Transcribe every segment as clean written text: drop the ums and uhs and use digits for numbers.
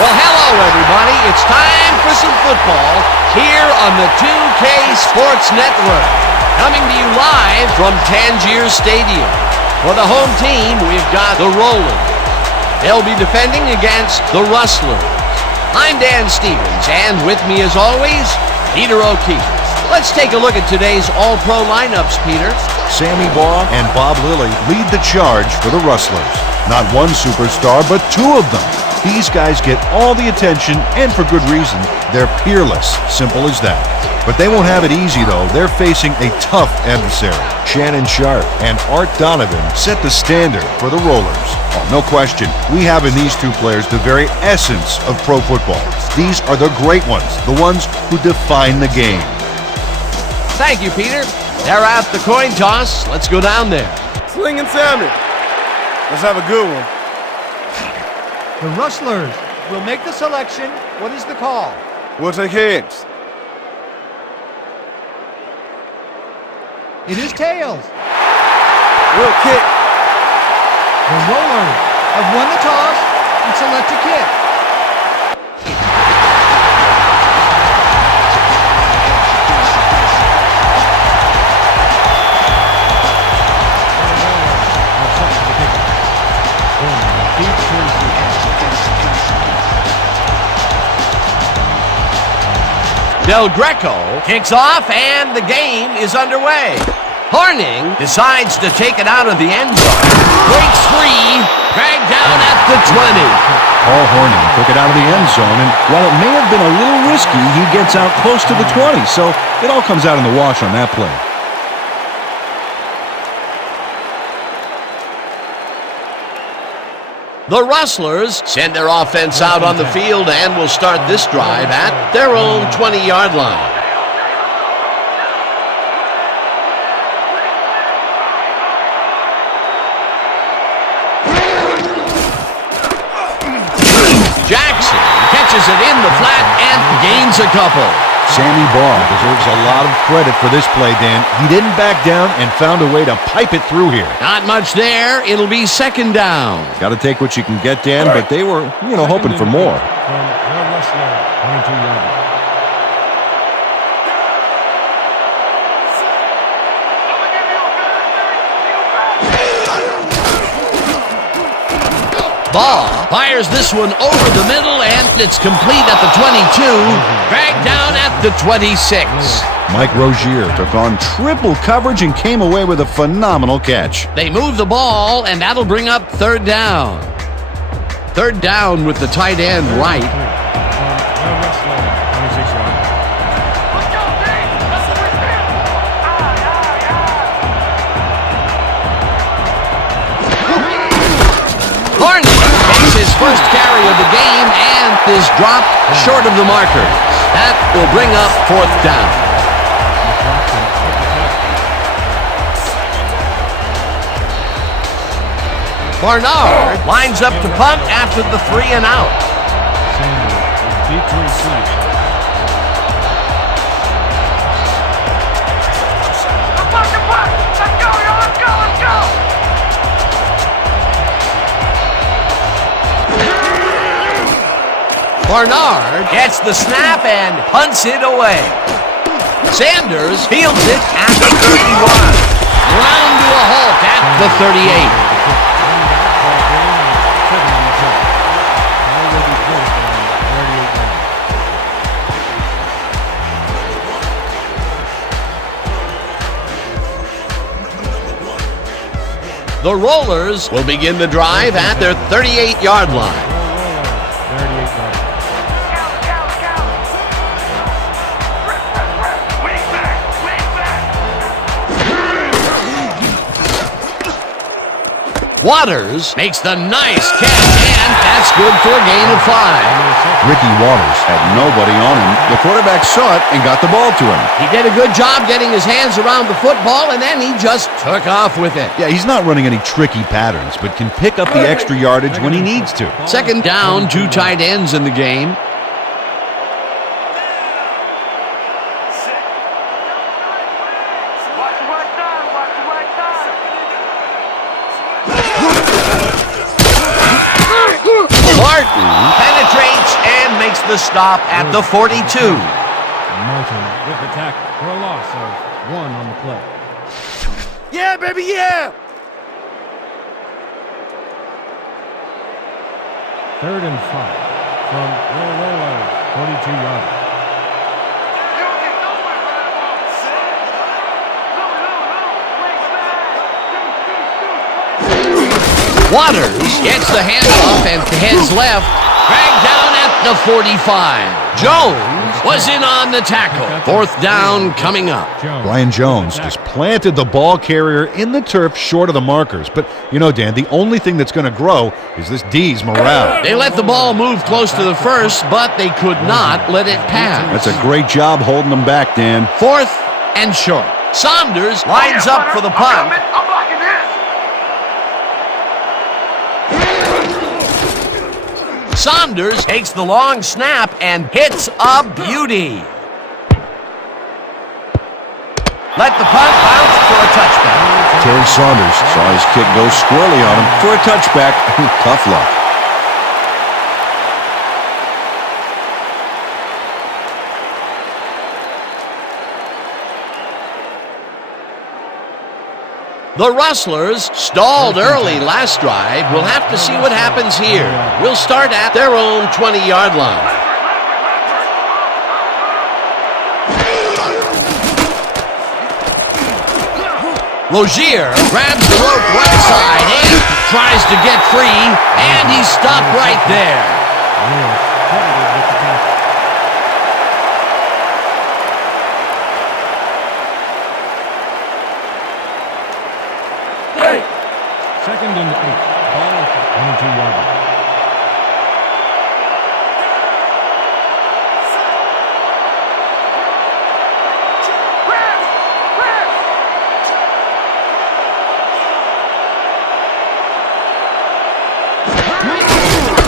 Well, hello, everybody. It's time for some football here on the 2K Sports Network. Coming to you live from Tangier Stadium. For the home team, we've got the Rollers. They'll be defending against the Rustlers. I'm Dan Stevens, and with me, as always, Peter O'Keefe. Let's take a look at today's All-Pro lineups, Peter. Sammy Baugh and Bob Lilly lead the charge for the Rustlers. Not one superstar, but two of them. These guys get all the attention, and for good reason. They're peerless, simple as that. But they won't have it easy, though. They're facing a tough adversary. Shannon Sharp and Art Donovan set the standard for the Rollers. Oh, no question, we have in these two players the very essence of pro football. These are the great ones, the ones who define the game. Thank you, Peter. They're at the coin toss. Let's go down there. Sling and Sammy. Let's have a good one. The Rustlers will make the selection. What is the call? We'll take heads. It is tails. We'll kick. The Rollers have won the toss and select a kick. Del Greco kicks off, and the game is underway. Hornung decides to take it out of the end zone. Breaks free, dragged down at the 20. Paul Hornung took it out of the end zone, and while it may have been a little risky, he gets out close to the 20, so it all comes out in the wash on that play. The Rustlers send their offense out on the field and will start this drive at their own 20-yard line. Jackson catches it in the flat and gains a couple. Sammy Baugh deserves a lot of credit for this play, Dan. He didn't back down and found a way to pipe it through here. Not much there. It'll be second down. Got to take what you can get, Dan, but they were, hoping for more. Baugh fires this one over the middle, and it's complete at the 22, dragged down at the 26. Mike Rozier took on triple coverage and came away with a phenomenal catch. They move the ball, and that'll bring up third down. Third down with the tight end right. His first carry of the game and is dropped short of the marker. That will bring up fourth down. Barnard lines up to punt after the 3 and out. Barnard gets the snap and punts it away. Sanders fields it at the 31. Round to a halt at the 38. The Rollers will begin the drive at their 38-yard line. 38-yard. Waters makes the nice catch, and that's good for a gain of 5. Ricky Waters had nobody on him. The quarterback saw it and got the ball to him. He did a good job getting his hands around the football, and then he just took off with it. Yeah, he's not running any tricky patterns, but can pick up the extra yardage when he needs to. Second down, 2 tight ends in the game. Martin penetrates and makes the stop at the 42. Martin with the tackle for a loss of 1 on the play. Yeah, baby, yeah! 3rd and 5 from the Rollers, 42-yard. Waters gets the handoff and heads left, dragged down at the 45. Jones was in on the tackle. 4th down coming up. Brian Jones just planted the ball carrier in the turf short of the markers. But, you know, Dan, the only thing that's going to grow is this D's morale. They let the ball move close to the first, but they could not let it pass. That's a great job holding them back, Dan. 4th and short. Saunders lines up for the punt. Saunders takes the long snap and hits a beauty. Let the punt bounce for a touchback. Terry Saunders saw his kick go squirrely on him for a touchback. Tough luck. The Rustlers stalled early last drive. We'll have to see what happens here. We'll start at their own 20-yard line. Rozier grabs the rope right side and tries to get free, and he's stopped right there. Second and 8. Ball at the 22-yard line.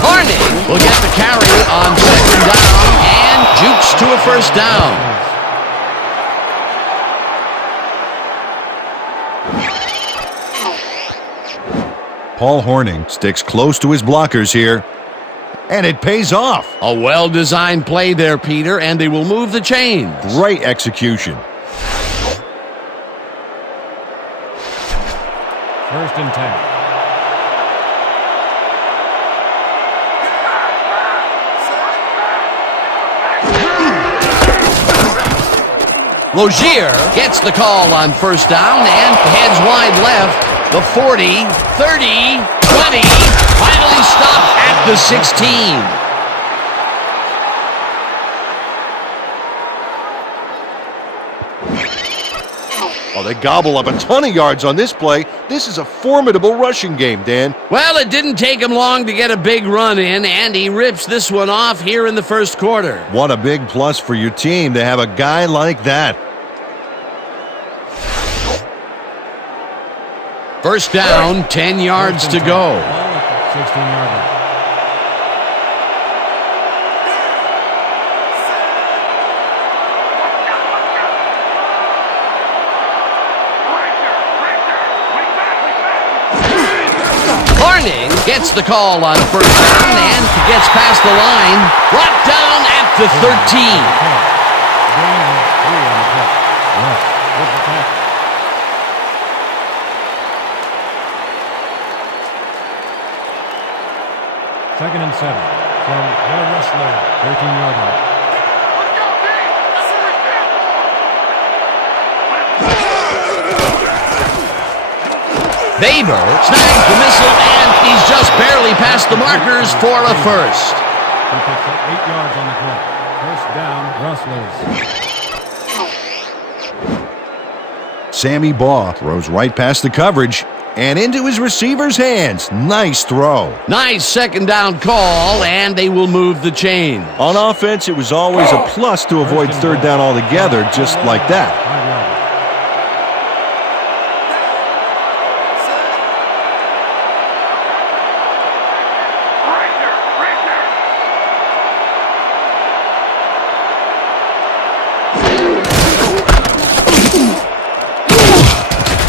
Hornung will get the carry on 2nd down and jukes to a 1st down. Paul Hornung sticks close to his blockers here, and it pays off. A well-designed play there, Peter, and they will move the chains. Great execution. 1st and 10. Rozier gets the call on 1st down and heads wide left. The 40, 30, 20, finally stopped at the 16. Oh, they gobble up a ton of yards on this play. This is a formidable rushing game, Dan. Well, it didn't take him long to get a big run in, and he rips this one off here in the 1st quarter. What a big plus for your team to have a guy like that. 1st down, 10 yards to go. 16-yard line. Hornung gets the call on 1st down and gets past the line. Brought down at the 13. Gain of 3 on the play. Rush with the tackle. Second and 7 from the Rustlers, 13-yard line. Baber snags the missile, and he's just barely past the markers for a first. He picks up 8 yards on the play. First down, Rustlers. Sammy Baugh throws right past the coverage and into his receiver's hands. Nice throw. Nice second down call, and they will move the chain. On offense, it was always a plus to avoid third down altogether, just like that. 5 yards.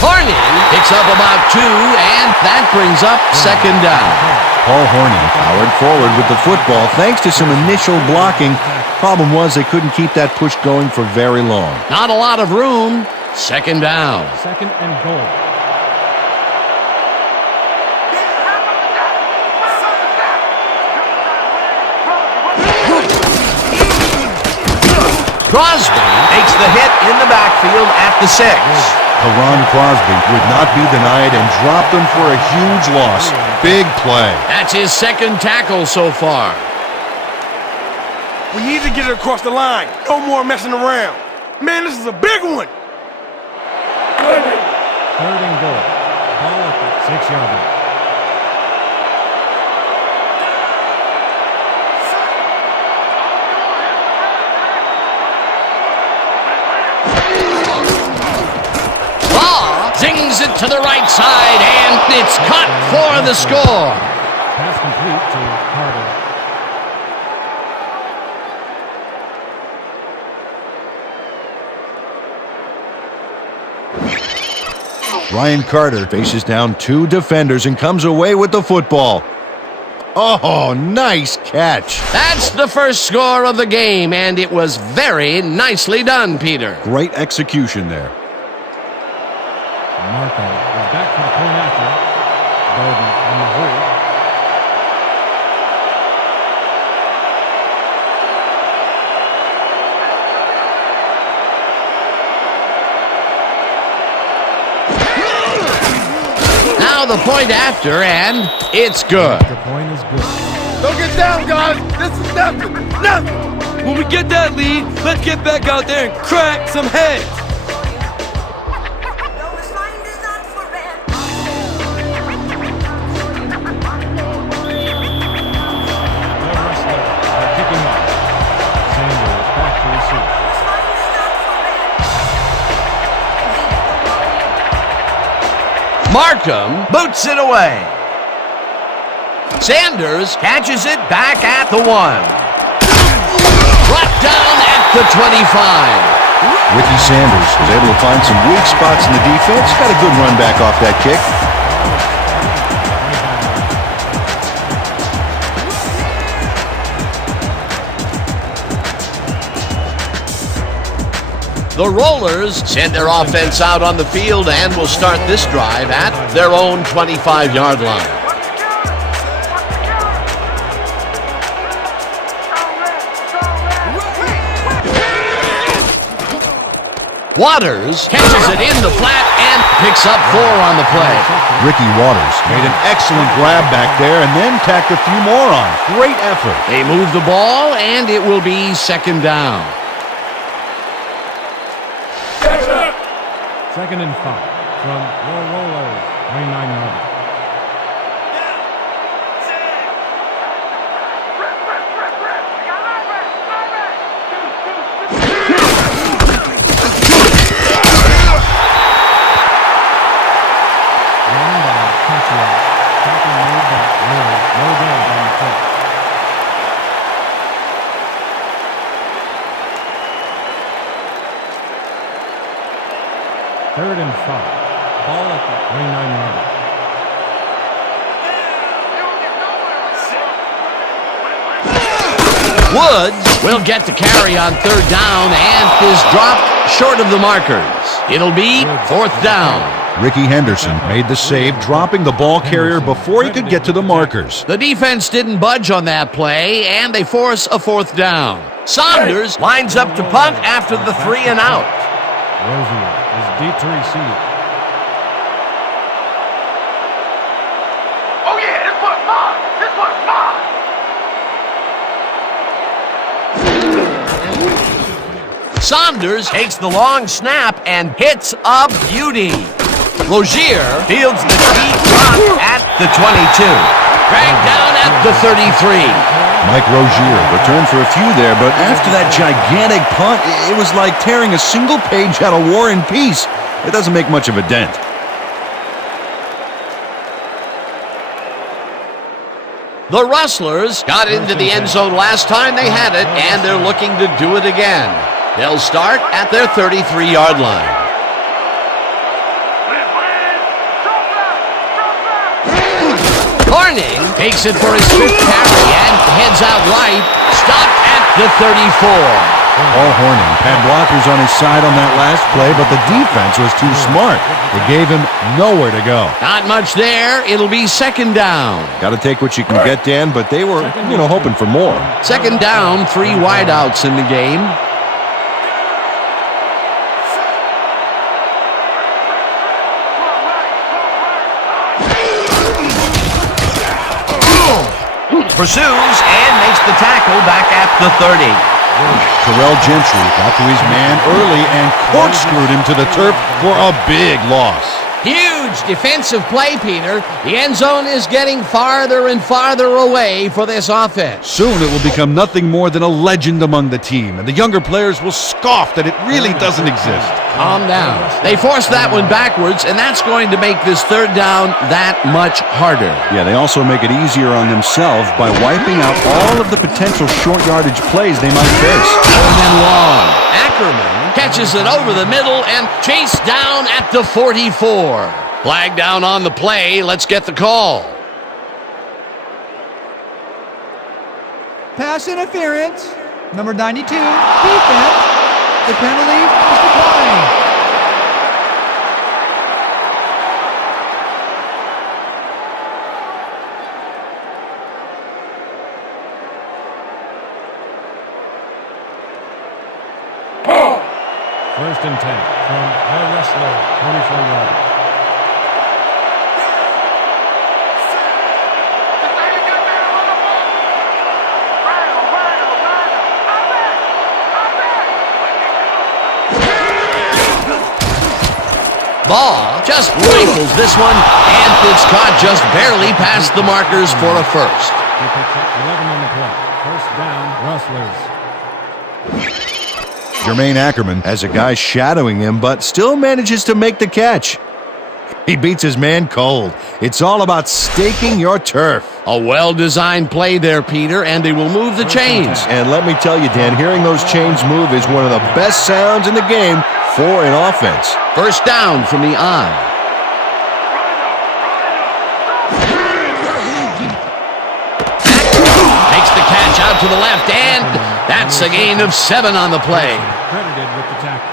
Hornung picks up about 2, and that brings up second down. Paul Hornung powered forward with the football thanks to some initial blocking. Problem was they couldn't keep that push going for very long. Not a lot of room. Second down. Second and goal. Crosby makes the hit in the backfield at the 6. Karan Crosby would not be denied and dropped them for a huge loss. Big play. That's his second tackle so far. We need to get it across the line. No more messing around. Man, this is a big one. Third and goal. Ball at the 6-yard line. Zings it to the right side, and it's caught for the score. Pass complete to Carter. Ryan Carter faces down 2 defenders and comes away with the football. Oh, nice catch. That's the first score of the game, and it was very nicely done, Peter. Great execution there. Markham is back for the point after. Bowden on the hold. Now the point after, and it's good. The point is good. Don't get down, guys. This is nothing. Nothing. When we get that lead, let's get back out there and crack some heads. Markham boots it away. Sanders catches it back at the 1. Brought down at the 25. Ricky Sanders was able to find some weak spots in the defense. Got a good run back off that kick. The Rollers send their offense out on the field and will start this drive at their own 25-yard line. Waters catches it in the flat and picks up 4 on the play. Ricky Waters made an excellent grab back there and then tacked a few more on. Great effort. They move the ball, and it will be second down. Second and 5 from your Rollers, 29-yard line. Third and 5. Ball at the 29-yard line. Woods will get the carry on third down and is dropped short of the markers. It'll be fourth down. Ricky Henderson made the save, dropping the ball carrier before he could get to the markers. The defense didn't budge on that play, and they force a fourth down. Saunders lines up to punt after the 3 and out. Rozier is deep to receive. Saunders takes the long snap and hits a beauty. Rozier fields the deep drop at the 22. Dragged down at the 33. Mike Rozier returned for a few there, but after that gigantic punt, it was like tearing a single page out of War and Peace. It doesn't make much of a dent. The Rustlers got into the end zone last time they had it, and they're looking to do it again. They'll start at their 33-yard line. Hornung takes it for his 5th carry and heads out right, stopped at the 34. Paul Hornung had blockers on his side on that last play, but the defense was too smart. It gave him nowhere to go. Not much there. It'll be 2nd down. Got to take what you can get, Dan, but they were, hoping for more. 2nd down, 3 wideouts in the game. Pursues and makes the tackle back at the 30. Terrell Gentry got to his man early and corkscrewed him to the turf for a big loss. Huge defensive play, Peter. The end zone is getting farther and farther away for this offense. Soon it will become nothing more than a legend among the team, and the younger players will scoff that it really doesn't exist. Calm down. They forced that one backwards, and that's going to make this 3rd down that much harder. Yeah, they also make it easier on themselves by wiping out all of the potential short yardage plays they might face. And then long. Ackerman catches it over the middle and chased down at the 44. Flag down on the play. Let's get the call. Pass interference. Number 92, defense. The penalty is declined. First and 10 from the Rustlers, 44-yard. Ball just rifles this one, and it's caught just barely past the markers for a first. He picks up 11 on the play. First down, Rustlers. Jermane Ackerman has a guy shadowing him, but still manages to make the catch. He beats his man cold. It's all about staking your turf. A well-designed play there, Peter, and they will move the chains. And let me tell you, Dan, hearing those chains move is one of the best sounds in the game for an offense. First down from the eye. Takes the catch out to the left, and that's a gain of 7 on the play. Credited with the tackle.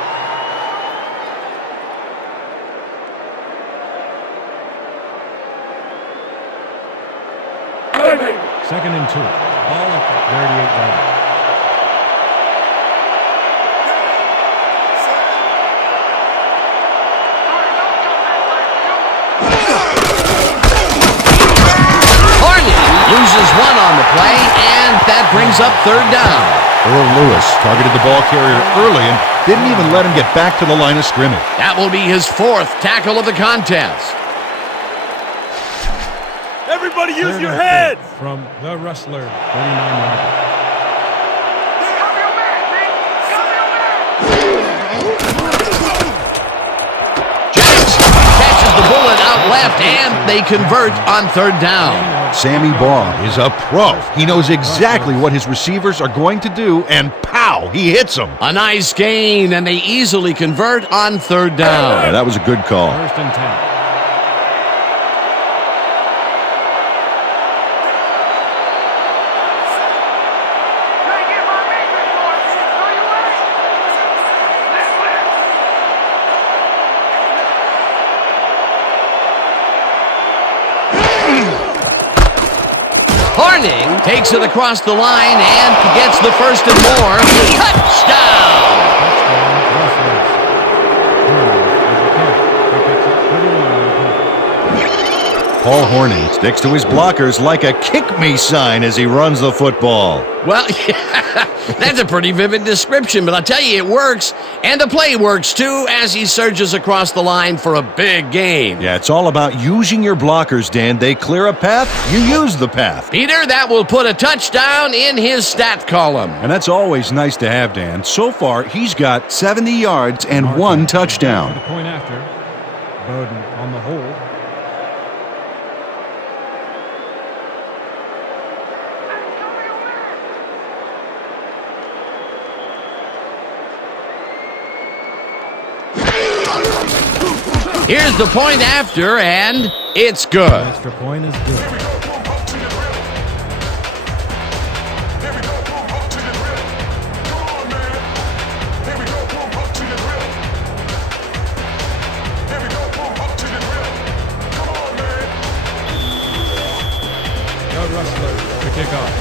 Second and 2. Ball at the 38-yard. Loses 1 on the play, and that brings up 3rd down. Earl Lewis targeted the ball carrier early and didn't even let him get back to the line of scrimmage. That will be his 4th tackle of the contest. Everybody use Third your and heads! 8 from the Rustlers, 39-yard. Catches the bullet out left, and they convert on 3rd down. Sammy Baugh is a pro. He knows exactly what his receivers are going to do, and pow, he hits them. A nice gain, and they easily convert on 3rd down. Yeah, that was a good call. First and 10. Hornung takes it across the line and gets the first and more. Touchdown! Paul Hornung sticks to his blockers like a kick-me sign as he runs the football. Well, that's a pretty vivid description, but I'll tell you, it works. And the play works, too, as he surges across the line for a big gain. Yeah, it's all about using your blockers, Dan. They clear a path, you use the path. Peter, that will put a touchdown in his stat column. And that's always nice to have, Dan. So far, he's got 70 yards and Markham 1 touchdown. The point after. Bowden on the hold. Here's the point after, and it's good. The extra point is good. Go Rustlers to kick off.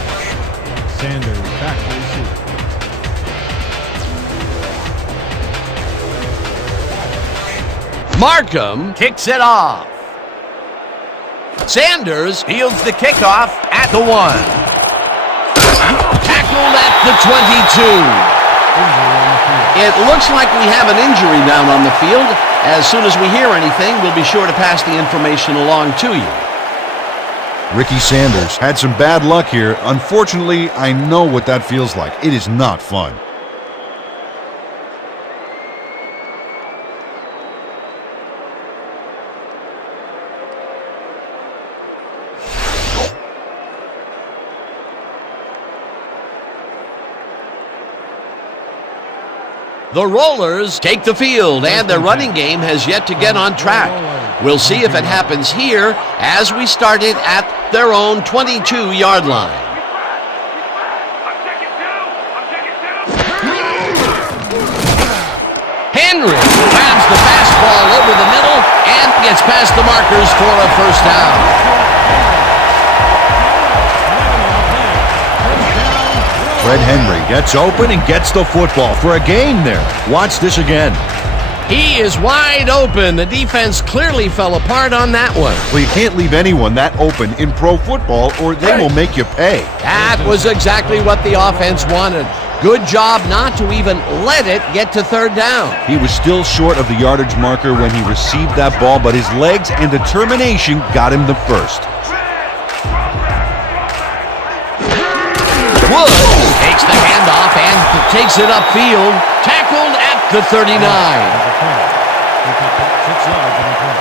Sanders back to receive. Markham kicks it off. Sanders fields the kickoff at the 1. Tackled at the 22. It looks like we have an injury down on the field. As soon as we hear anything, we'll be sure to pass the information along to you. Ricky Sanders had some bad luck here. Unfortunately, I know what that feels like. It is not fun. The Rollers take the field, and their running game has yet to get on track. We'll see if it happens here as we start it at their own 22-yard line. Henry grabs the fastball over the middle and gets past the markers for a first down. Fred Henry gets open and gets the football for a gain there. Watch this again. He is wide open. The defense clearly fell apart on that one. Well, you can't leave anyone that open in pro football or they will make you pay. That was exactly what the offense wanted. Good job not to even let it get to third down. He was still short of the yardage marker when he received that ball, but his legs and determination got him the first. Woods takes the handoff and takes it upfield. Tackled at the 39. 6 yards on the play.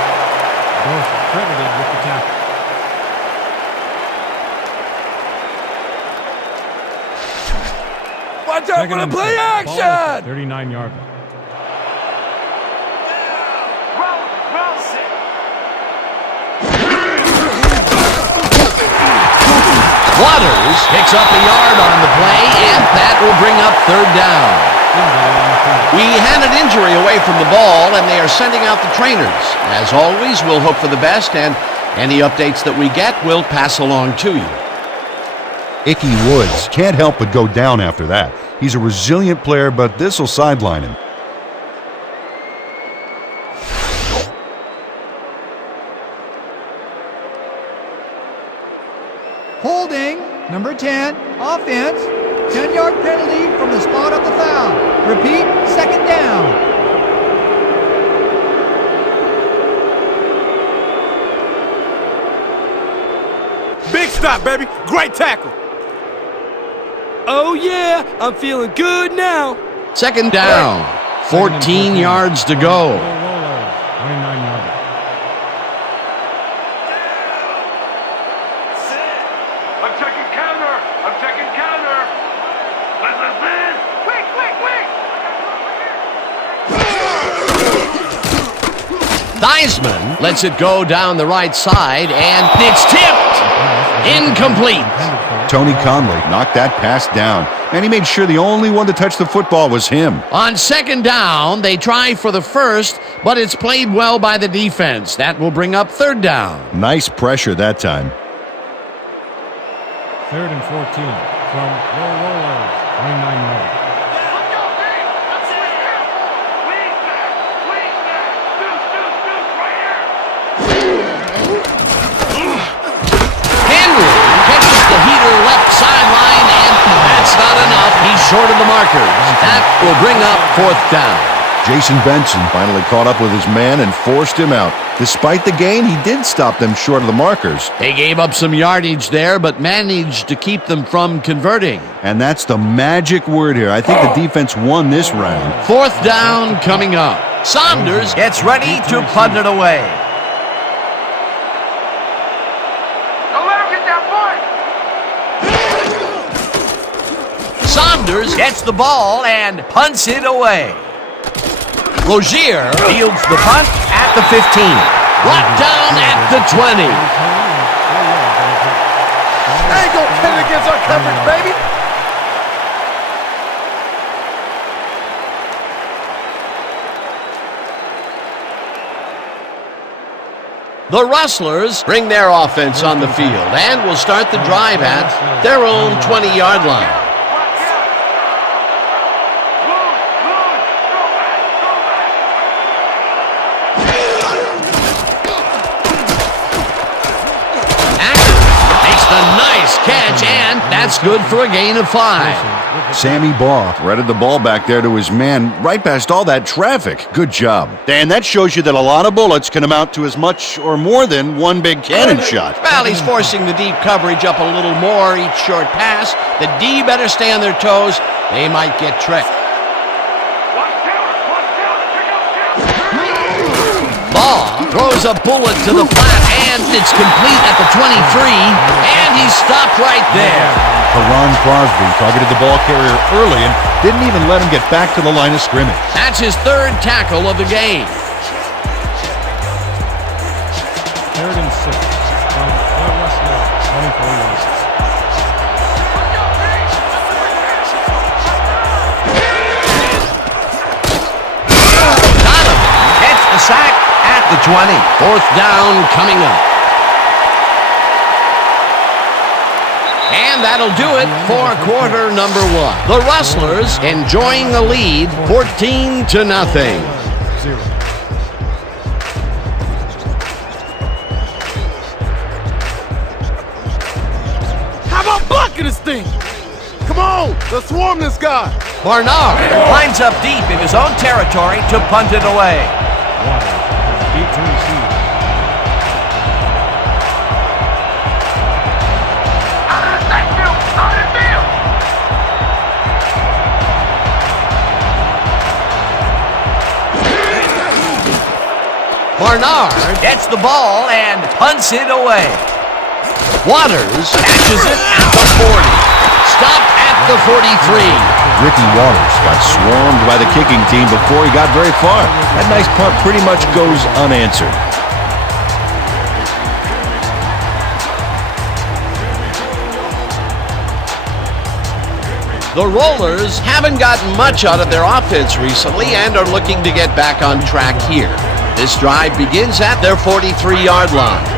Both credited with the tackle. Watch out for the play action! 39-yard line. Waters picks up a yard on the play, and that will bring up third down. We had an injury away from the ball, and they are sending out the trainers. As always, we'll hope for the best, and any updates that we get, we'll pass along to you. Icky Woods can't help but go down after that. He's a resilient player, but this will sideline him. Holding, number 10, offense, 10-yard penalty from the spot of the foul. Repeat, second down. Big stop, baby. Great tackle. Oh yeah, I'm feeling good now. Second down, 14 yards to go. 29-yard line. I'm checking counter. I'm checking counter. Liz. Quick. Theismann lets it go down the right side, and it's tipped. Incomplete. Tony Conley knocked that pass down, and he made sure the only one to touch the football was him. On second down, they try for the first, but it's played well by the defense. That will bring up third down. Nice pressure that time. 3rd and 14 from Rollers, 29-yard line. short of the markers. That will bring up 4th down. Jason Benson finally caught up with his man and forced him out. Despite the gain, he did stop them short of the markers. They gave up some yardage there, but managed to keep them from converting. And that's the magic word here. I think the defense won this round. 4th down coming up. Saunders gets ready to punt it away. Don't let him get that point. Saunders gets the ball and punts it away. Rozier fields the punt at the 15. Brought down at the 20. Ain't gonna kill it against our coverage, baby. The Rustlers bring their offense on the field and will start the drive at their own 20-yard line. Catch, and that's good for a gain of 5. Sammy Baugh threaded the ball back there to his man right past all that traffic. Good job. Dan, that shows you that a lot of bullets can amount to as much or more than one big cannon shot. Well, he's forcing the deep coverage up a little more each short pass. The D better stay on their toes. They might get tricked. Baugh throws a bullet to the flat, and it's complete at the 23, and he's stopped right there. Ron Crosby targeted the ball carrier early and didn't even let him get back to the line of scrimmage. That's his 3rd tackle of the game. 3rd and 6 from the Rustlers, 24 yards. Gets the sack at the 20. 4th down coming up. And that'll do it for quarter number 1. The Rustlers enjoying the lead 14-0. How about blocking this thing? Come on, let's swarm this guy. Barnard lines up deep in his own territory to punt it away. Deep to receive. Barnard gets the ball and punts it away. Waters catches it at the 40. Stopped at the 43. Ricky Waters got swarmed by the kicking team before he got very far. That nice punt pretty much goes unanswered. The Rollers haven't gotten much out of their offense recently and are looking to get back on track here. This drive begins at their 43-yard line.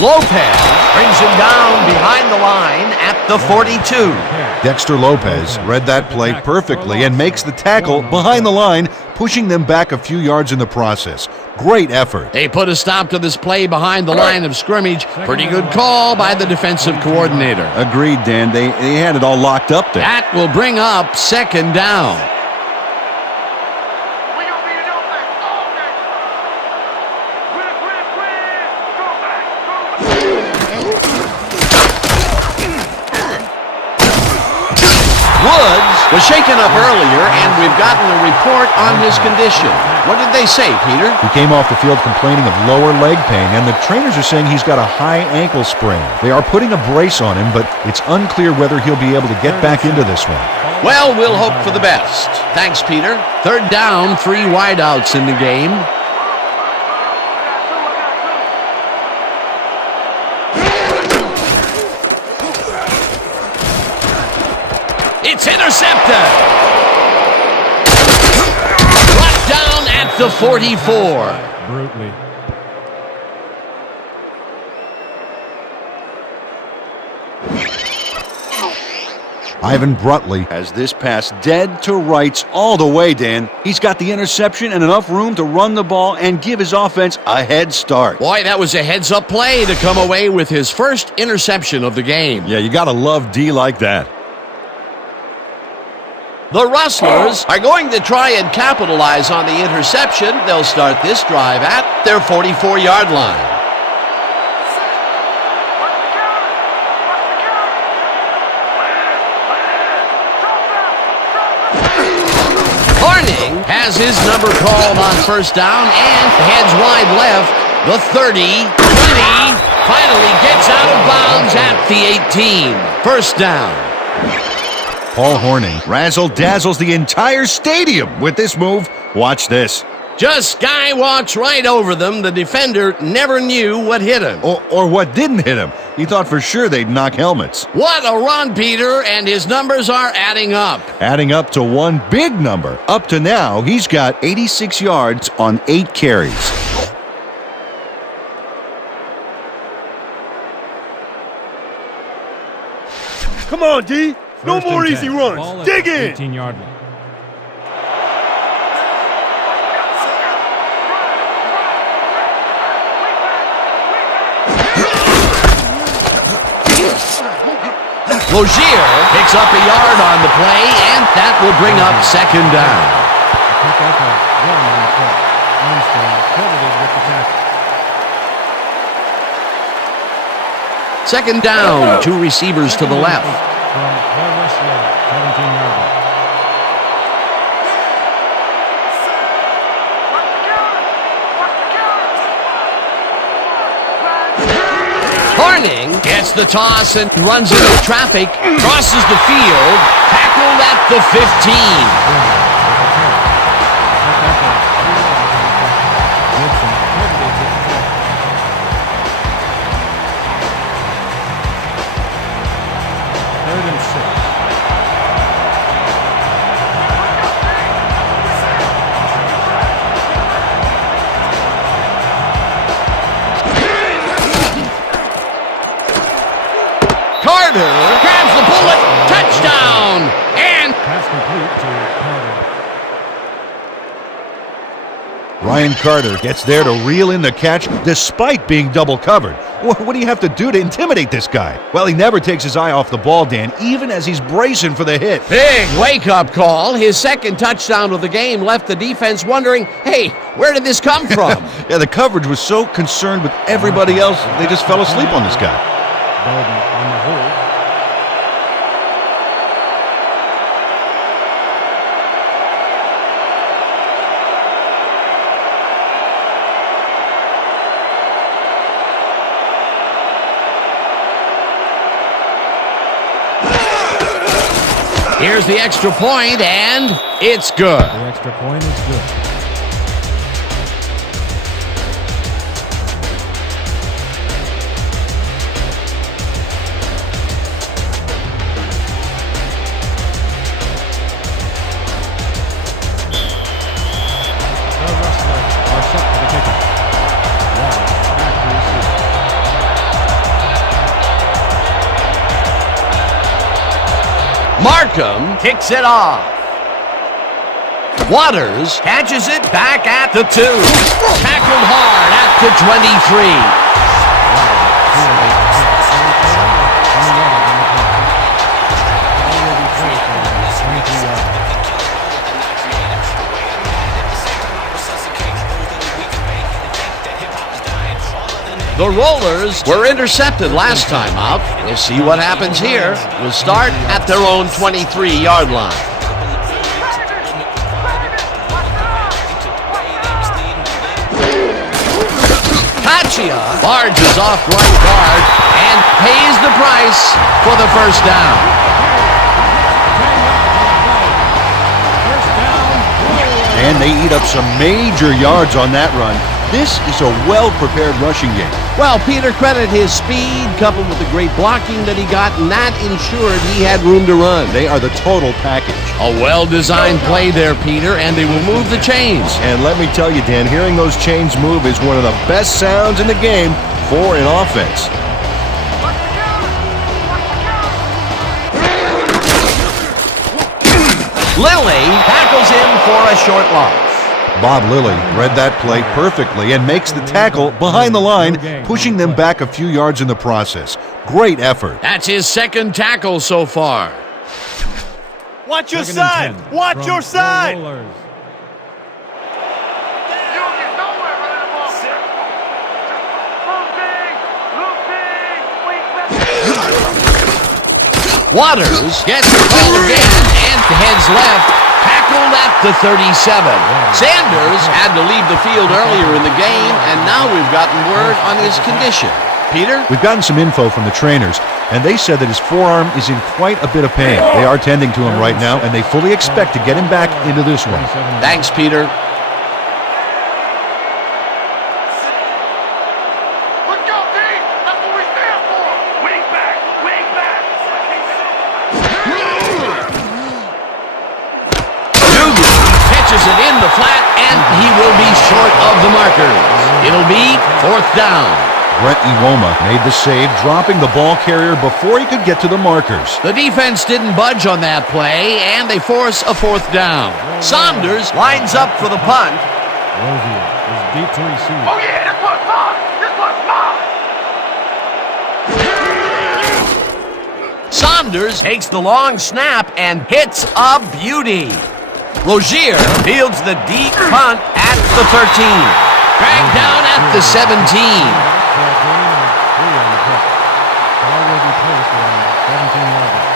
Lopez brings him down behind the line at the 42. Dexter Lopez read that play perfectly and makes the tackle behind the line, pushing them back a few yards in the process. Great effort. They put a stop to this play behind the line of scrimmage. Pretty good call by the defensive coordinator. Agreed, Dan. They had it all locked up there. That will bring up 2nd down. Woods was shaken up earlier, and we've gotten a report on his condition. What did they say, Peter? He came off the field complaining of lower leg pain, and the trainers are saying he's got a high ankle sprain. They are putting a brace on him, but it's unclear whether he'll be able to get back into this one. Well, we'll hope for the best. Thanks, Peter. 3rd down, 3 wideouts in the game. It's intercepted. Brought down at the 44. Brutally. Ivan Brutley has this pass dead to rights all the way, Dan. He's got the interception and enough room to run the ball and give his offense a head start. Boy, that was a heads-up play to come away with his first interception of the game. Yeah, you gotta love D like that. The Rustlers are going to try and capitalize on the interception. They'll start this drive at their 44-yard line. Hornung has his number called on first down and heads wide left. The 30, 20, finally gets out of bounds at the 18. First down. Paul Hornung razzle-dazzles the entire stadium with this move. Watch this. Just skywalks right over them. The defender never knew what hit him. Or what didn't hit him. He thought for sure they'd knock helmets. What a run, Peter, and his numbers are adding up. Adding up to one big number. Up to now, he's got 86 yards on 8 carries. Come on, D. No First more and easy 10. runs. Ball at Dig the in. 18-yard line. Logier picks up a yard on the play, and that will bring up second down. Pick up a run on the play. Armstrong credited with the tackle. Second down, 2 receivers to the left. From the Rustlers, 17-yard line. Hornung gets the toss and runs into traffic, crosses the field, tackled at the 15. Third and 6. Carter grabs the bullet, touchdown, and Pass complete to Carter. Ryan Carter gets there to reel in the catch despite being double covered. What do you have to do to intimidate this guy? Well, he never takes his eye off the ball, Dan, even as he's bracing for the hit. big wake-up call. His second touchdown of the game left the defense wondering, hey, where did this come from? Yeah, the coverage was so concerned with everybody else, they just fell asleep on this guy. Bowden on the hold. Here's the extra point, and it's good. The extra point is good. The Rustlers are set for the kickoff. Wallace back to receive. Markham kicks it off. Waters catches it back at the 2. Tackled hard at the 23. The Rollers were intercepted last time out. We'll see what happens here. We'll start at their own 23-yard line. Kachia barges off right guard and pays the price for the first down. And they eat up some major yards on that run. This is a well-prepared rushing game. Well, Peter, credit his speed coupled with the great blocking that he got, and that ensured he had room to run. They are the total package. A well-designed play there, Peter, and they will move the chains. And let me tell you, Dan, hearing those chains move is one of the best sounds in the game for an offense. Lilly tackles him for a short loss. Bob Lilly read that play perfectly and makes the tackle behind the line, pushing them back a few yards in the process. Great effort. That's his second tackle so far. Watch your Second and side! 10 Watch from your the side! Rollers. Waters gets the ball again and heads left, tackled at the 37. Sanders had to leave the field earlier in the game, and now we've gotten word on his condition. Peter? We've gotten some info from the trainers, and they said that his forearm is in quite a bit of pain. They are tending to him right now, and they fully expect to get him back into this one. Thanks, Peter. Let's go, D! That's what we stand for! Wing back! Wing back! Dugan catches it in the flat, and he will be short of the markers. It'll be fourth down. Brett Iwoma made the save, dropping the ball carrier before he could get to the markers. The defense didn't budge on that play, and they force a fourth down. Saunders lines up for the punt. Rozier is deep to receive. Oh yeah, this one's mine! This one's mine! Saunders takes the long snap and hits a beauty. Rozier fields the deep punt at the 13. Dragged down at the 17. For a gain of 3 on the play. Ball will be placed around 17 yards.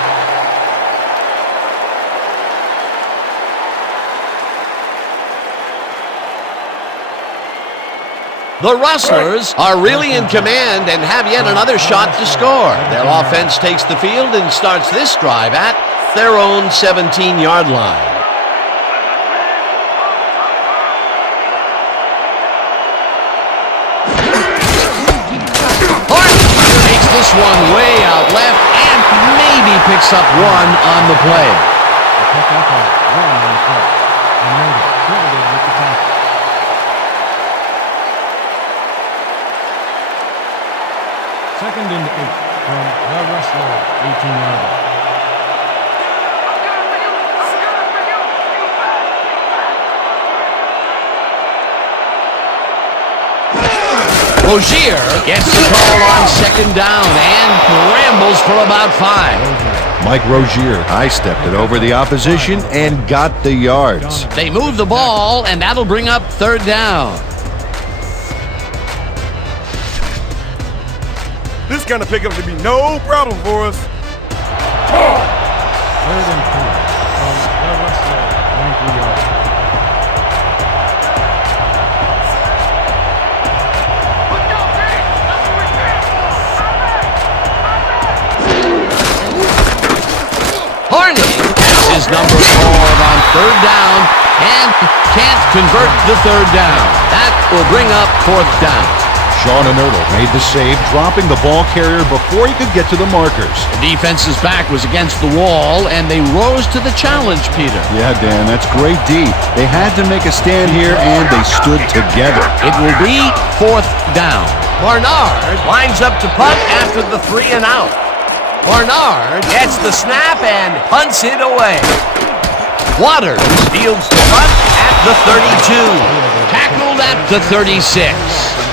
The Rustlers are really in command and have yet another shot to score. Their offense takes the field and starts this drive at their own 17-yard line. This one way out left and maybe picks up one on the play. Pick up a 1 on the play. And made it. Credited with the tackle. Second and 8 from the Rustlers, 18-yard line. Rozier gets the call on second down and rambles for about 5. Mike Rozier high-stepped it over the opposition and got the yards. They move the ball, and that'll bring up third down. This kind of pickup should be no problem for us. Third and 2 from the Rustlers, 23 yards. Hornung has his number called on third down and can't convert the third down. That will bring up fourth down. Sean Inertle made the save, dropping the ball carrier before he could get to the markers. The defense's back was against the wall, and they rose to the challenge, Peter. Yeah, Dan, that's great D. They had to make a stand here, and they stood together. It will be fourth down. Barnard lines up to punt after the 3 and out. Barnard gets the snap and punts it away. Waters fields the punt at the 32. Tackled at the 36.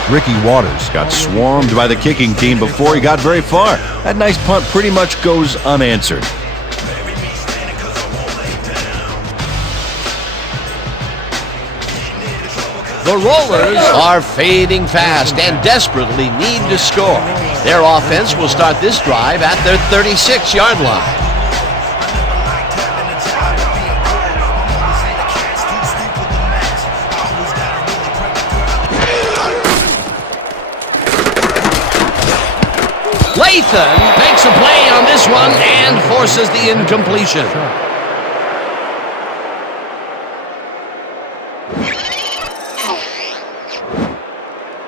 Ricky Waters got swarmed by the kicking team before he got very far. That nice punt pretty much goes unanswered. The Rollers are fading fast and desperately need to score. Their offense will start this drive at their 36-yard line. Lathan makes a play on this one and forces the incompletion.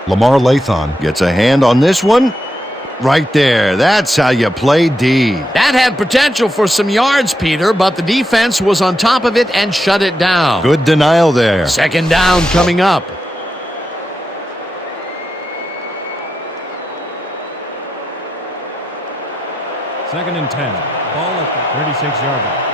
Lamar Lathan gets a hand on this one. Right there. That's how you play D. That had potential for some yards, Peter, but the defense was on top of it and shut it down. Good denial there. Second down coming up. Second and 10. Ball at the 36-yard line.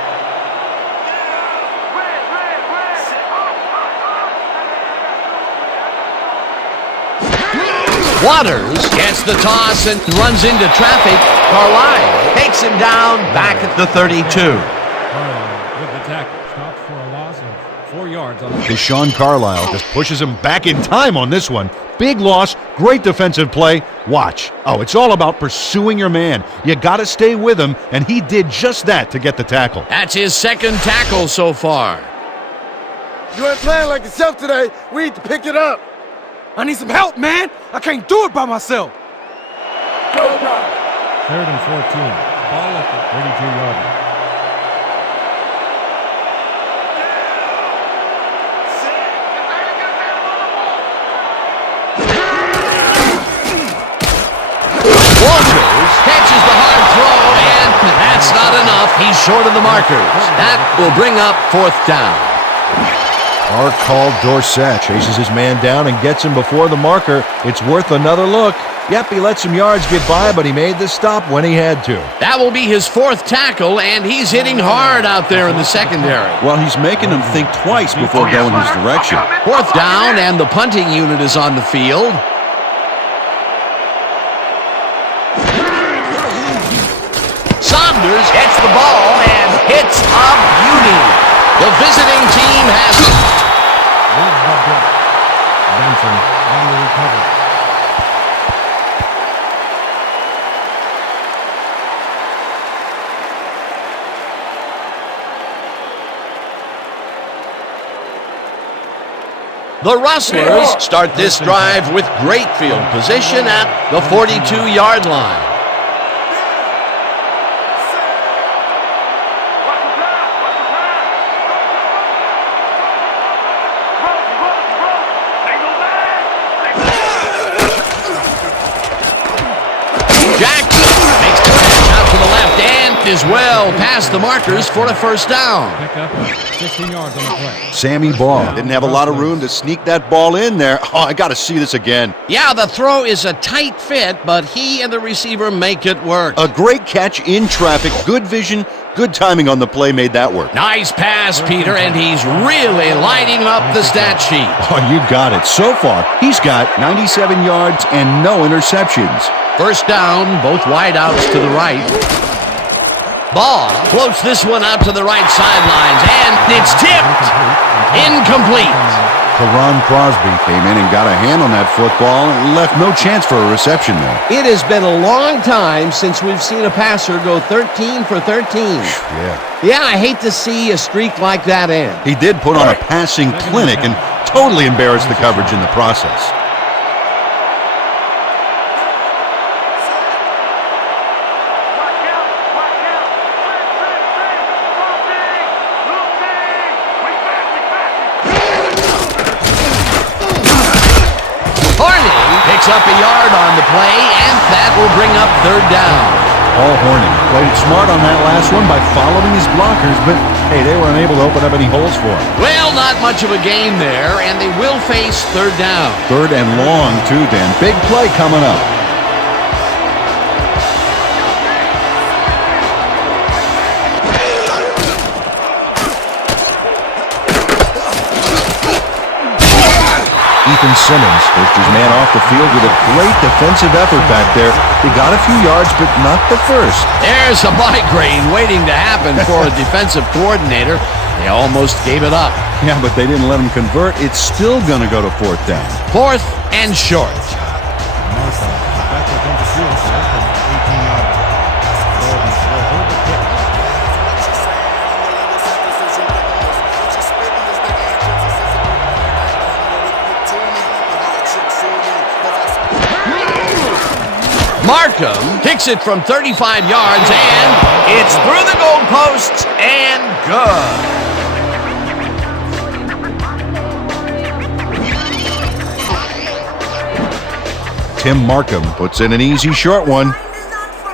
Waters gets the toss and runs into traffic. Carlisle takes him down back at the 32. Carlisle with the tackle. Stops for a loss of 4 yards on the Deshaun Carlisle just pushes him back in time on this one. Big loss, great defensive play. Watch. Oh, it's all about pursuing your man. You got to stay with him, and he did just that to get the tackle. That's his second tackle so far. You ain't playing like yourself today. We need to pick it up. I need some help, man. I can't do it by myself. 3rd and 14. Ball at the 32-yard line. Walters catches the hard throw, and that's not enough. He's short of the markers. That will bring up 4th down. Our call Dorsett chases his man down and gets him before the marker. It's worth another look. Yep, he let some yards get by, but he made the stop when he had to. That will be his 4th tackle, and he's hitting hard out there in the secondary. Well, he's making them think twice before going his direction. 4th down, and the punting unit is on the field. Saunders gets the ball and hits a beauty. The visiting team has With the block. Benson on the recovery. The Rustlers start this drive with great field position at the 42-yard line. Is well past the markers for a 1st down. Pick up 16 yards on the play. Sammy Baugh Didn't have a lot of room to sneak that ball in there. Oh, I got to see this again. Yeah, the throw is a tight fit, but he and the receiver make it work. A great catch in traffic, good vision, good timing on the play made that work. Nice pass, Peter, and he's really lighting up the stat sheet. Oh, you got it. So far, he's got 97 yards and no interceptions. 1st down, both wideouts to the right. Ball floats this one out to the right sidelines, and it's tipped. Incomplete. Karan Crosby came in and got a hand on that football and left no chance for a reception there. It has been a long time since we've seen a passer go 13 for 13. Yeah. Yeah, I hate to see a streak like that end. He did put on a passing clinic and totally embarrassed the coverage in the process. Hornung picks up a yard on the play, and that will bring up 3rd down. Paul Hornung played it smart on that last one by following his blockers, but hey, they were unable to open up any holes for him. Well, not much of a gain there, and they will face 3rd down. 3rd and long, too, Dan. Big play coming up. Ethan Simmons pushed his man off the field with a great defensive effort back there. He got a few yards, but not the first. There's a migraine waiting to happen for a defensive coordinator. They almost gave it up. Yeah, but they didn't let him convert. It's still going to go to 4th down. 4th and short. Markham back within the field goal from the 18-yard line. Gordon will hold the kick. Markham kicks it from 35 yards, and it's through the goalposts and good. Tim Markham puts in an easy short one.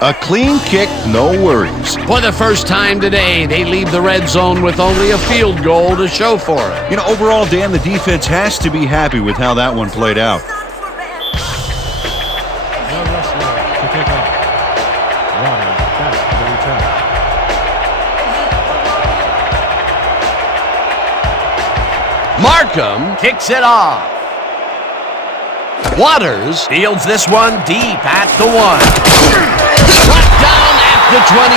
A clean kick, no worries. For the first time today, they leave the red zone with only a field goal to show for it. You know, overall, Dan, the defense has to be happy with how that one played out. The Rustlers to kick off. Waters back for the return. Markham kicks it off. Waters fields this one deep at the 1. Brought down at the 21.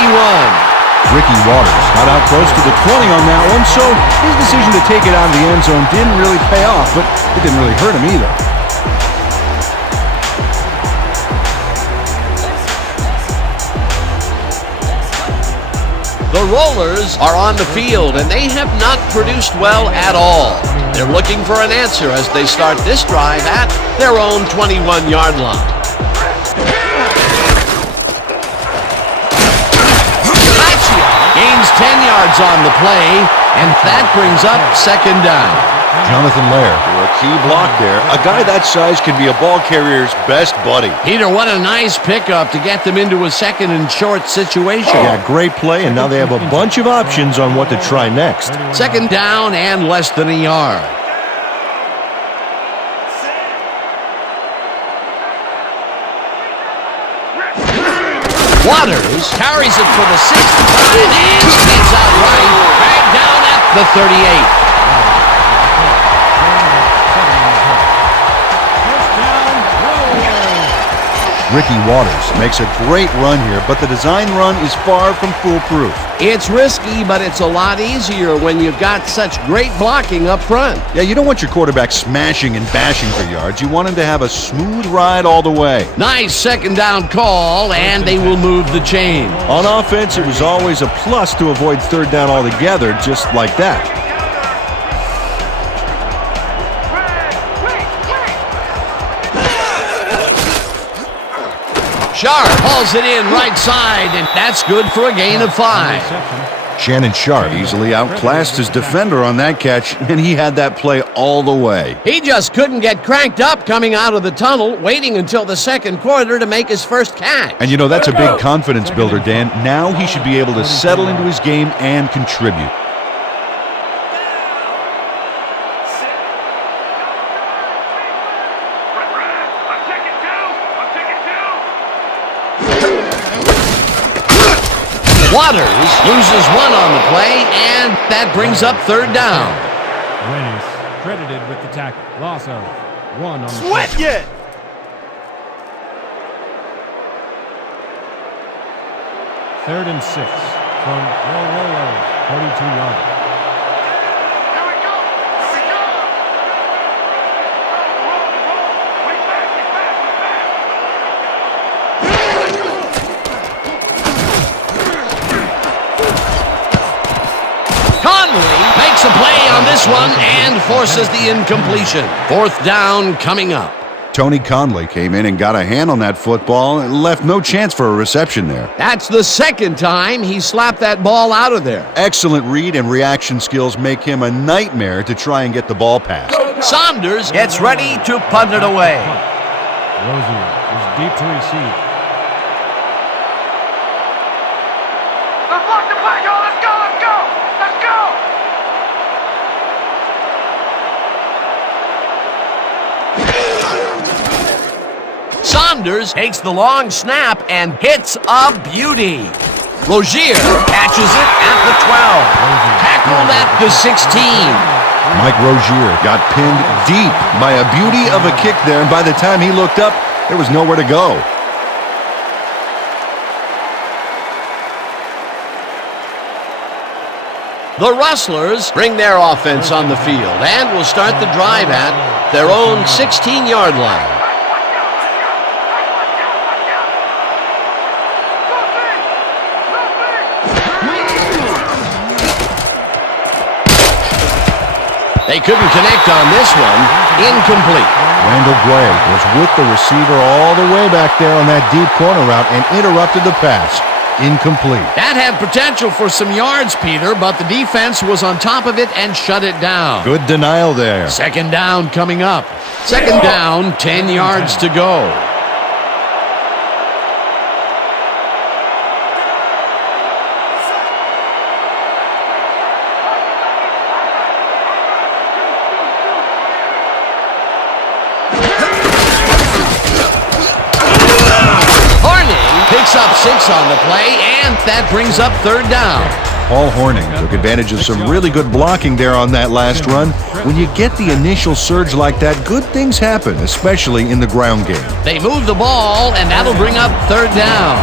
Ricky Waters got out close to the 20 on that one, so his decision to take it out of the end zone didn't really pay off, but it didn't really hurt him either. The Rollers are on the field, and they have not produced well at all. They're looking for an answer as they start this drive at their own 21-yard line. Gains 10 yards on the play, and that brings up second down. Jonathan Lair. A key block there. A guy that size can be a ball carrier's best buddy. Peter, what a nice pickup to get them into a second and short situation. Yeah, great play, and now they have a bunch of options on what to try next. Second down and less than a yard. Waters carries it for the 6th time and gets out right, dragged down at the 38. Ricky Waters makes a great run here, but the design run is far from foolproof. It's risky, but it's a lot easier when you've got such great blocking up front. Yeah, you don't want your quarterback smashing and bashing for yards. You want him to have a smooth ride all the way. Nice second down call, and they will move the chain. On offense, it was always a plus to avoid third down altogether, just like that. Sharp hauls it in right side, and that's good for a gain of 5. Shannon Sharp Easily outclassed his defender on that catch, and he had that play all the way. He just couldn't get cranked up coming out of the tunnel, waiting until the second quarter to make his first catch. And you know, that's a big confidence builder, Dan. Now he should be able to settle into his game and contribute. Waters loses one on the play, and that brings up third down. Race credited with the tackle. Loss of 1 on the Sweat yet! Third and 6 from Rollers, 42-yard. Makes a play on this one and forces the incompletion. Fourth down coming up. Tony Conley came in and got a hand on that football and left no chance for a reception there. That's the second time he slapped that ball out of there. Excellent read and reaction skills make him a nightmare to try and get the ball past. Saunders gets ready to punt it away. Rozier is deep to receive. Saunders takes the long snap and hits a beauty. Rozier catches it at the 12. Tackled at the 16. Mike Rozier Got pinned deep by a beauty of a kick there, and by the time he looked up, there was nowhere to go. The Rustlers bring their offense on the field and will start the drive at their own 16-yard line. They couldn't connect on this one. Incomplete. Randall Gray was with the receiver all the way back there on that deep corner route and interrupted the pass. Incomplete. That had potential for some yards, Peter, but the defense was on top of it and shut it down. Good denial there. Second down coming up. Second down, 10 yards to go. Hornung picks up 6 on the play, and that brings up third down. Paul Hornung took advantage of some really good blocking there on that last run. When you get the initial surge like that, good things happen, especially in the ground game. They move the ball, and that'll bring up third down.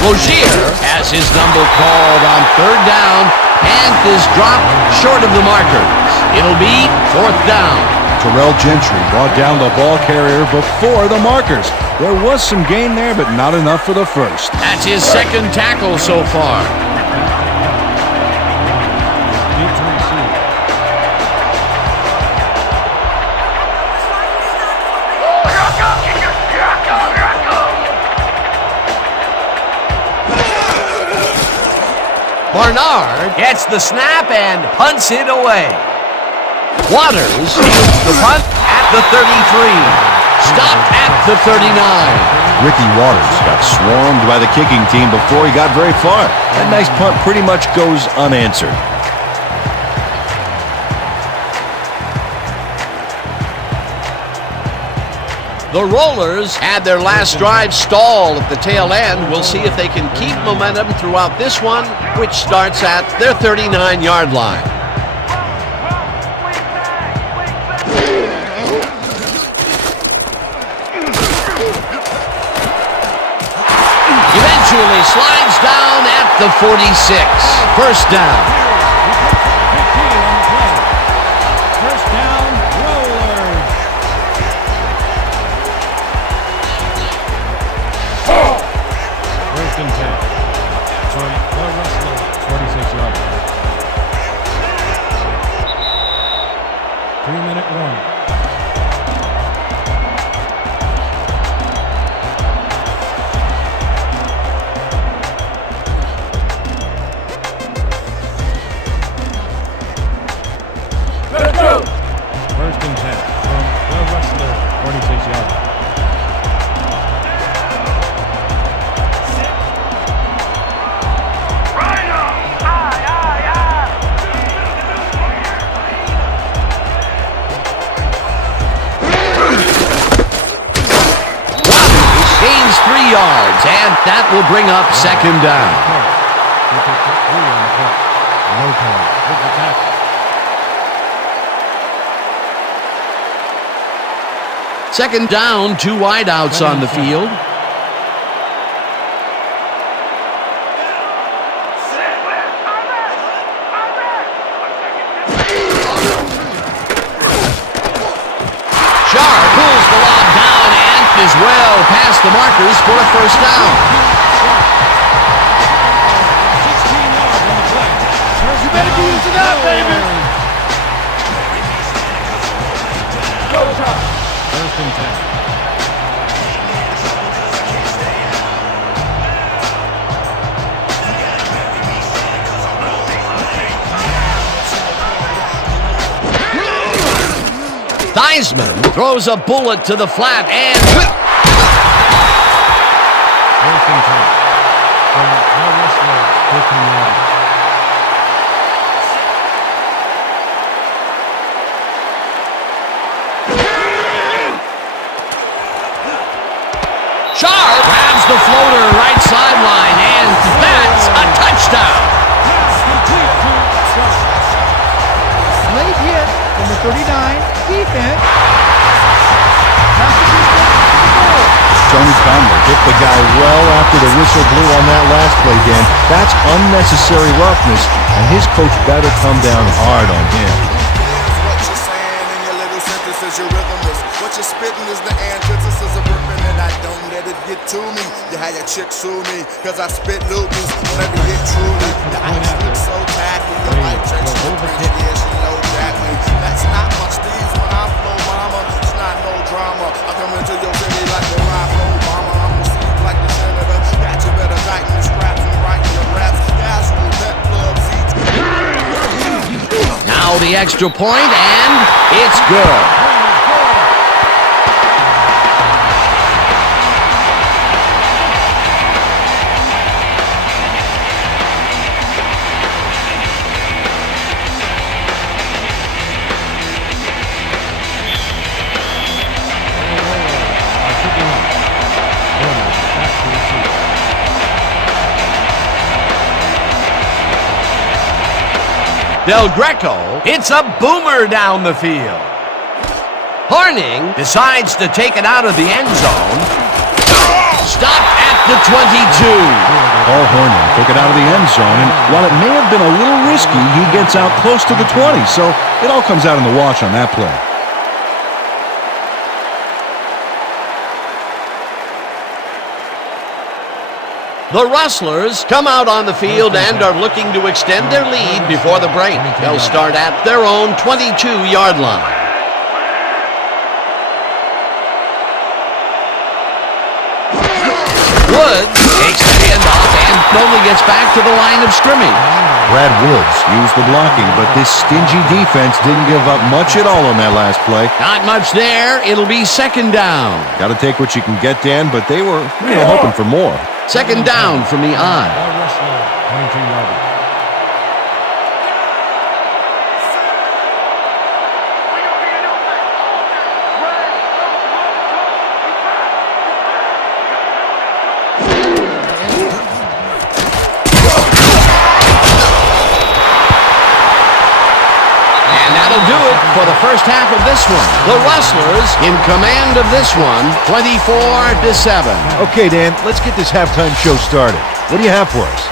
Logier has his number called on third down, and is dropped short of the markers. It'll be fourth down. Terrell Gentry brought down the ball carrier before the markers. There was some gain there, but not enough for the first. That's his second tackle so far. Barnard gets the snap and punts it away. Waters fields the punt at the 33. Stopped at the 39. Ricky Waters got swarmed by the kicking team before he got very far. That nice punt pretty much goes unanswered. The Rollers had their last drive stall at the tail end. We'll see if they can keep momentum throughout this one, which starts at their 39-yard line. Eventually slides down at the 46. First down. From the Rustlers, 46-yard line. 3-minute warning. Let's go! First and 10 from the Rustlers, 46-yard line. Yards, and that will bring up second down. Second down, two wideouts on the field. Sharp pulls the lob down and is well past the markers for a first down. 16 yards on the play. You better get used to that, baby. First and 10. Theismann throws a bullet to the flat and... First and 10. From the Rustlers, 15-yard line. Sharp grabs the floater right sideline, and that's a touchdown. Late hit from the 39 defense. Tony Conley hit the guy well after the whistle blew on that last play, Dan. That's unnecessary roughness, and his coach better come down hard on him. What you're saying in your little sentences, your rhythm is what you're spitting is the antithesis of ripping, and I don't let it get to me. You had your chick sue me, cause I spit loogies whenever you get truly. The ice looks so tacky, your white dress so pretty, yeah, she know that me. That's not much these when I flow, mama. It's not no drama. I come into your city like Barack Obama. I'm received like the senator. Got you better tighten your straps and writing your raps. Gas school, pet club seats. Now the extra point, and it's good. Del Greco hits a boomer down the field. Hornung decides to take it out of the end zone. Stopped at the 22. Paul Hornung took it out of the end zone, and while it may have been a little risky, he gets out close to the 20, so it all comes out in the wash on that play. The Rustlers come out on the field and are looking to extend their lead before the break. They'll start at their own 22-yard line. Woods takes the handoff and only gets back to the line of scrimmage. Brad Woods used the blocking, but this stingy defense didn't give up much at all on that last play. Not much there. It'll be second down. Got to take what you can get, Dan, but they were hoping for more. Second down from the I. Rustler, 22-yarder. For the first half of this one, the Rustlers in command of this one, 24-7. Okay, Dan, let's get this halftime show started. What do you have for us?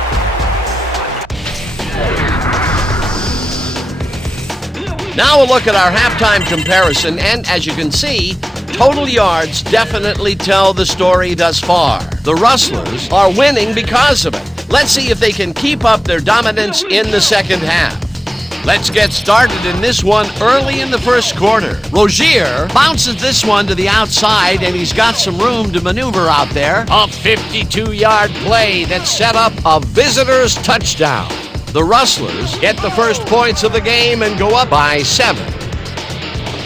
Now a look at our halftime comparison, and as you can see, total yards definitely tell the story thus far. The Rustlers are winning because of it. Let's see if they can keep up their dominance in the second half. Let's get started in this one early in the first quarter. Rozier bounces this one to the outside, and he's got some room to maneuver out there. A 52-yard play that set up a visitor's touchdown. The Rustlers get the first points of the game and go up by 7.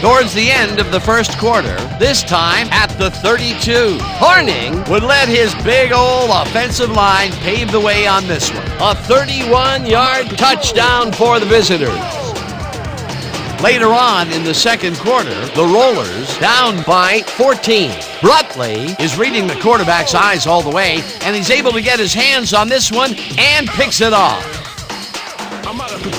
Towards the end of the first quarter, this time at the 32, Hornung would let his big old offensive line pave the way on this one. A 31-yard touchdown for the visitors. Later on in the second quarter, the Rollers down by 14. Brutley is reading the quarterback's eyes all the way, and he's able to get his hands on this one and picks it off.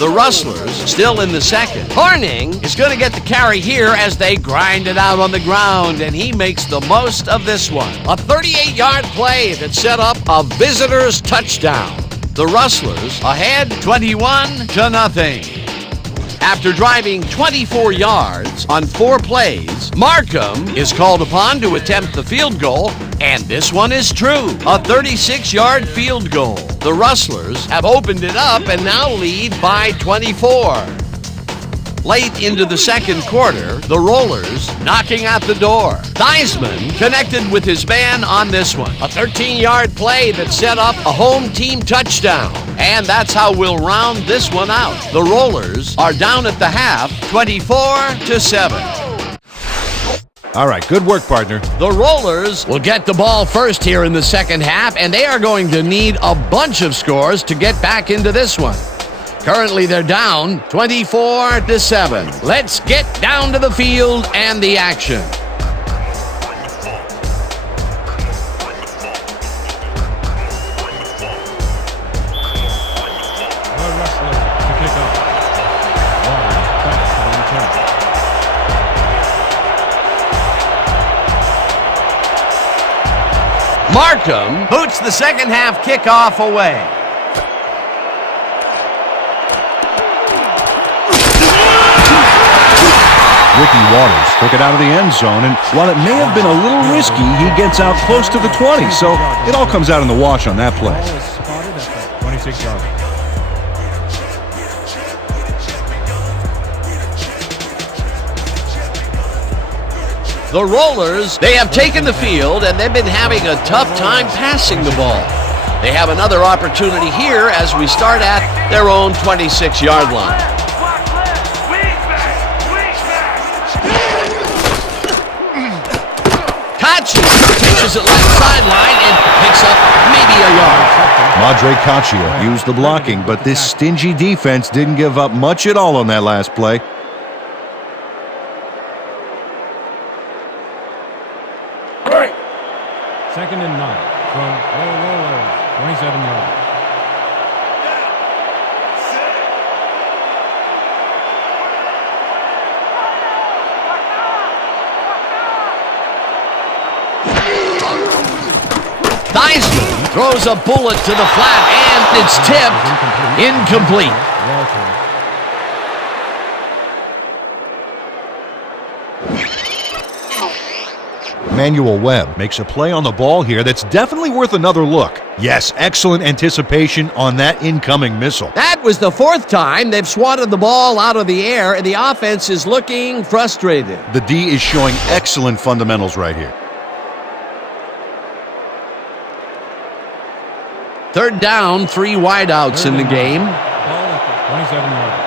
The Rustlers still in the second. Hornung is going to get the carry here as they grind it out on the ground, and he makes the most of this one. A 38-yard play that set up a visitor's touchdown. The Rustlers ahead 21-0. After driving 24 yards on 4 plays, Markham is called upon to attempt the field goal, and this one is true. A 36-yard field goal. The Rustlers have opened it up and now lead by 24. Late into the second quarter, the Rollers knocking at the door. Theismann connected with his man on this one. A 13-yard play that set up a home team touchdown. And that's how we'll round this one out. The Rollers are down at the half, 24-7. All right, good work, partner. The Rollers will get the ball first here in the second half, and they are going to need a bunch of scores to get back into this one. Currently, they're down 24-7. Let's get down to the field and the action. The Rustlers to kick off. Waters back to the return. Markham boots the second half kickoff away. Ricky Waters took it out of the end zone, and while it may have been a little risky, he gets out close to the 20, so it all comes out in the wash on that play. Ball is spotted at the 26-yard. The Rollers, they have taken the field, and they've been having a tough time passing the ball. They have another opportunity here as we start at their own 26-yard line. Pitches it left sideline and picks up maybe a yard. Madre Caccia used the blocking, but this stingy defense didn't give up much at all on that last play. Second and 9 from the Rollers, 27 yards. Theismann throws a bullet to the flat, and it's tipped. Incomplete. Emmanuel Webb makes a play on the ball here that's definitely worth another look. Yes, excellent anticipation on that incoming missile. That was the fourth time they've swatted the ball out of the air, and the offense is looking frustrated. The D is showing excellent fundamentals right here. Third down, 3 wideouts in the game. Ball at the 27-yard.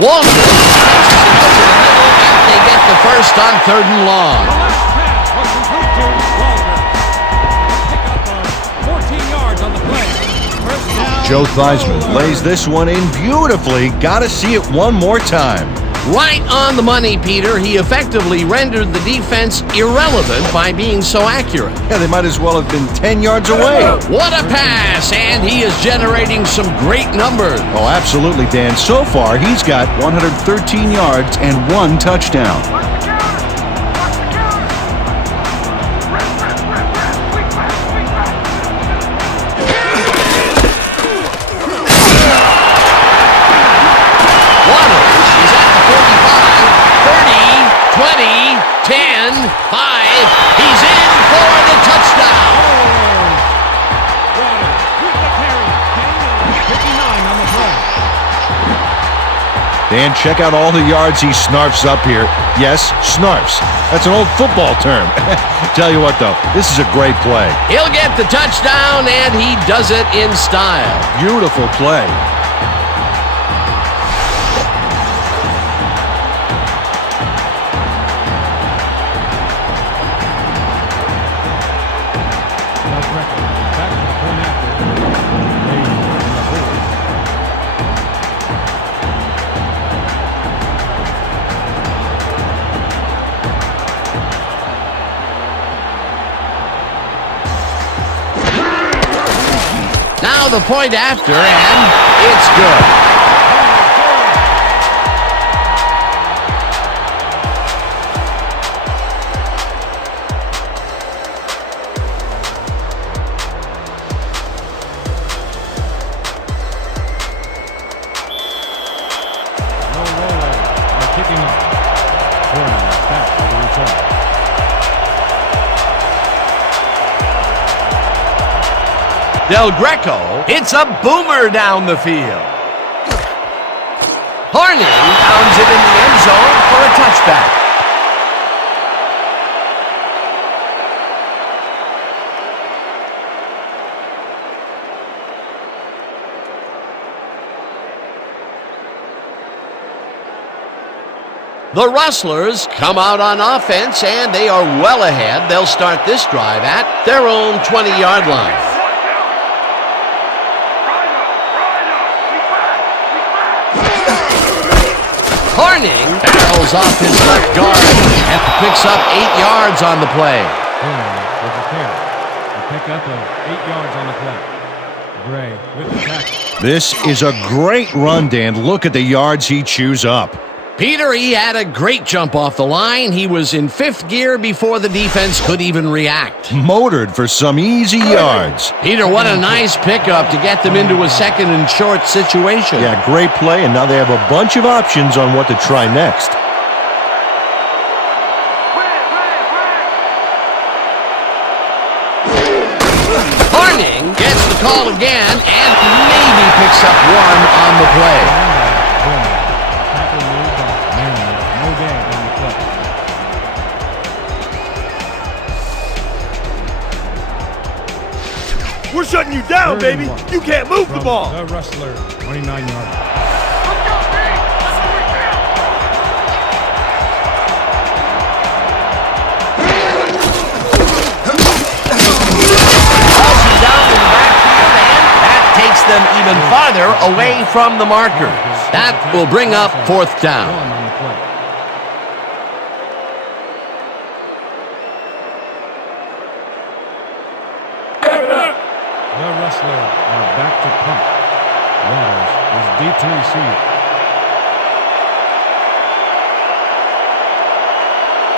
Walter takes it out to the middle, and they get the first on 3rd and long. The last pass was complete to Walter. Pick up 14 yards on the play. First down. Joe Theismann lays this one in beautifully. Got to see it one more time. Right on the money, Peter. He effectively rendered the defense irrelevant by being so accurate. Yeah, they might as well have been 10 yards away. What a pass, and he is generating some great numbers. Oh, absolutely, Dan. So far, he's got 113 yards and 1 touchdown. He's in for the touchdown. Dan, check out all the yards he snarfs up here. Yes, snarfs. That's an old football term. Tell you what, though, this is a great play. He'll get the touchdown, and he does it in style. Beautiful play. Now the point after, and it's good. No rollover. They're kicking off. Hornung back for the return. Del Greco hits a boomer down the field. Hornung pounds it in the end zone for a touchback. The Rustlers come out on offense, and they are well ahead. They'll start this drive at their own 20-yard line. Hornung barrels off his left guard and picks up 8 yards on the play. Hornung with the carry. A pickup of 8 yards on the play. Gray with the tackle. This is a great run, Dan. Look at the yards he chews up. Peter, he had a great jump off the line. He was in 5th gear before the defense could even react. Motored for some easy yards. Peter, what a nice pickup to get them into a 2nd and short situation. Yeah, great play, and now they have a bunch of options on what to try next. Hornung gets the call again and maybe picks up 1 on the play. We're shutting you down, baby. You can't move the ball. The Rustlers, 29 yards. Takes them even farther away from the marker. That will bring up 4th down. The Rustlers are back to punt. Waters is deep to receive.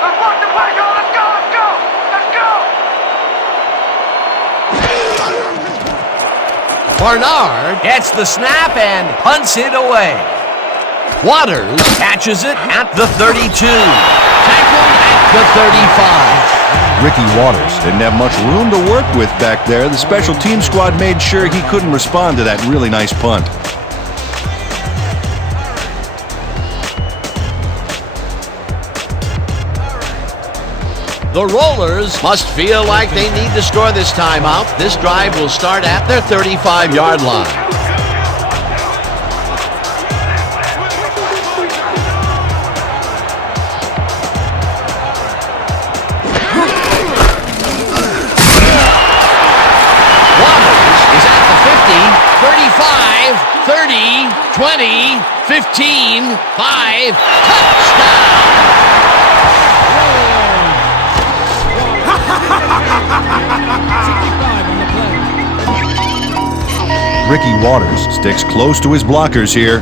Let's walk the play, go, let's go, let's go, let's go! Barnard gets the snap and punts it away. Waters catches it at the 32. Tackled at the 35. Ricky Waters didn't have much room to work with back there. The special team squad made sure he couldn't respond to that really nice punt. The Rollers must feel like they need to score this timeout. This drive will start at their 35-yard line. Waters is at the 50, 35, 30, 20, 15, 5, touchdown! Ricky Waters sticks close to his blockers here,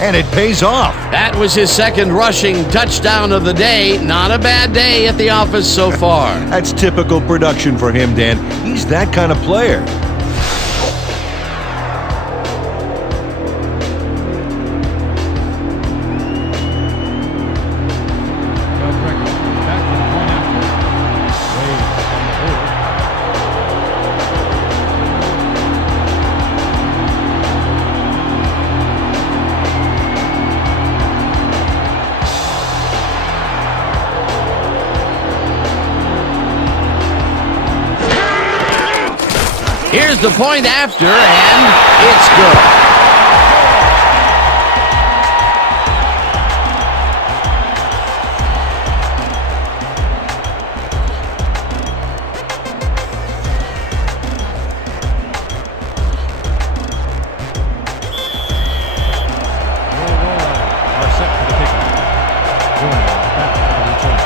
and it pays off. That was his second rushing touchdown of the day. Not a bad day at the office so far. That's typical production for him, Dan. He's that kind of player. Here's the point after, and it's good. Are set for the kickoff. Hornung back for the return.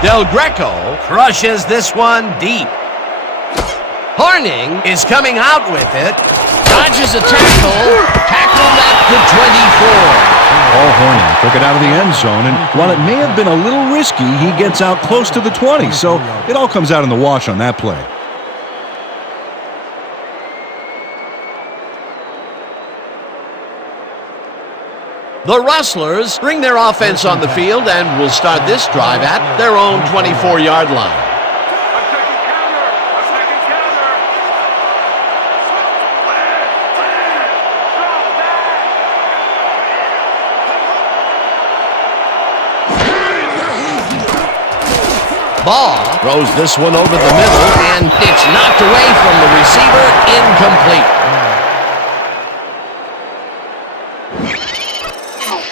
Del Greco crushes this one deep. Hornung is coming out with it. Dodges a tackle. Tackled at the 24. Paul Hornung took it out of the end zone, and while it may have been a little risky, he gets out close to the 20, so it all comes out in the wash on that play. The Rustlers bring their offense on the field and will start this drive at their own 24-yard line. Ball throws this one over the middle, and it's knocked away from the receiver, incomplete.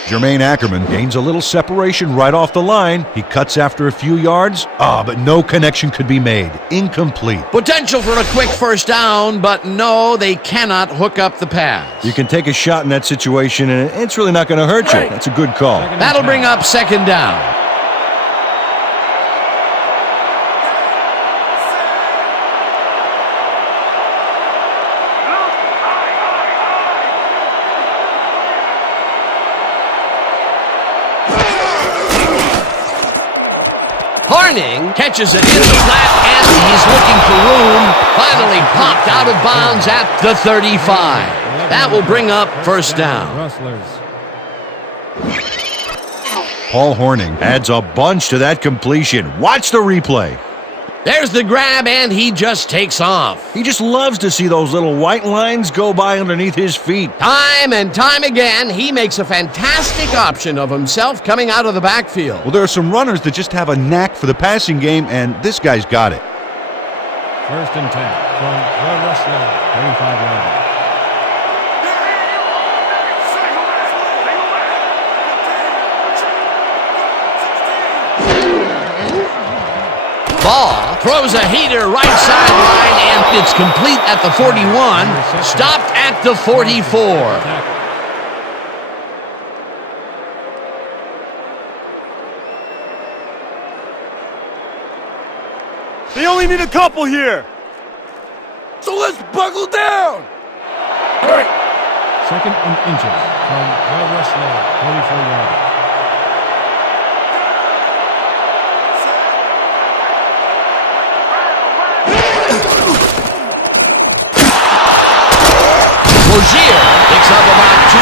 Jermane Ackerman gains a little separation right off the line. He cuts after a few yards. But no connection could be made. Incomplete. Potential for a quick first down, but no, they cannot hook up the pass. You can take a shot in that situation, and it's really not going to hurt you. That's a good call. That'll bring up second down. Hornung catches it in the flat, and he's looking for room. Finally popped out of bounds at the 35. That will bring up first down. Rustlers. Paul Hornung adds a bunch to that completion. Watch the replay. There's the grab, and he just takes off. He just loves to see those little white lines go by underneath his feet. Time and time again, he makes a fantastic option of himself coming out of the backfield. Well, there are some runners that just have a knack for the passing game, and this guy's got it. First and 10 from the Rustlers, 35-yard line. Ball throws a heater right sideline, and it's complete at the 41, stopped at the 44. They only need a couple here. So let's buckle down. Second and inches from the Rustlers, 44 yards. Rozier picks up about 2,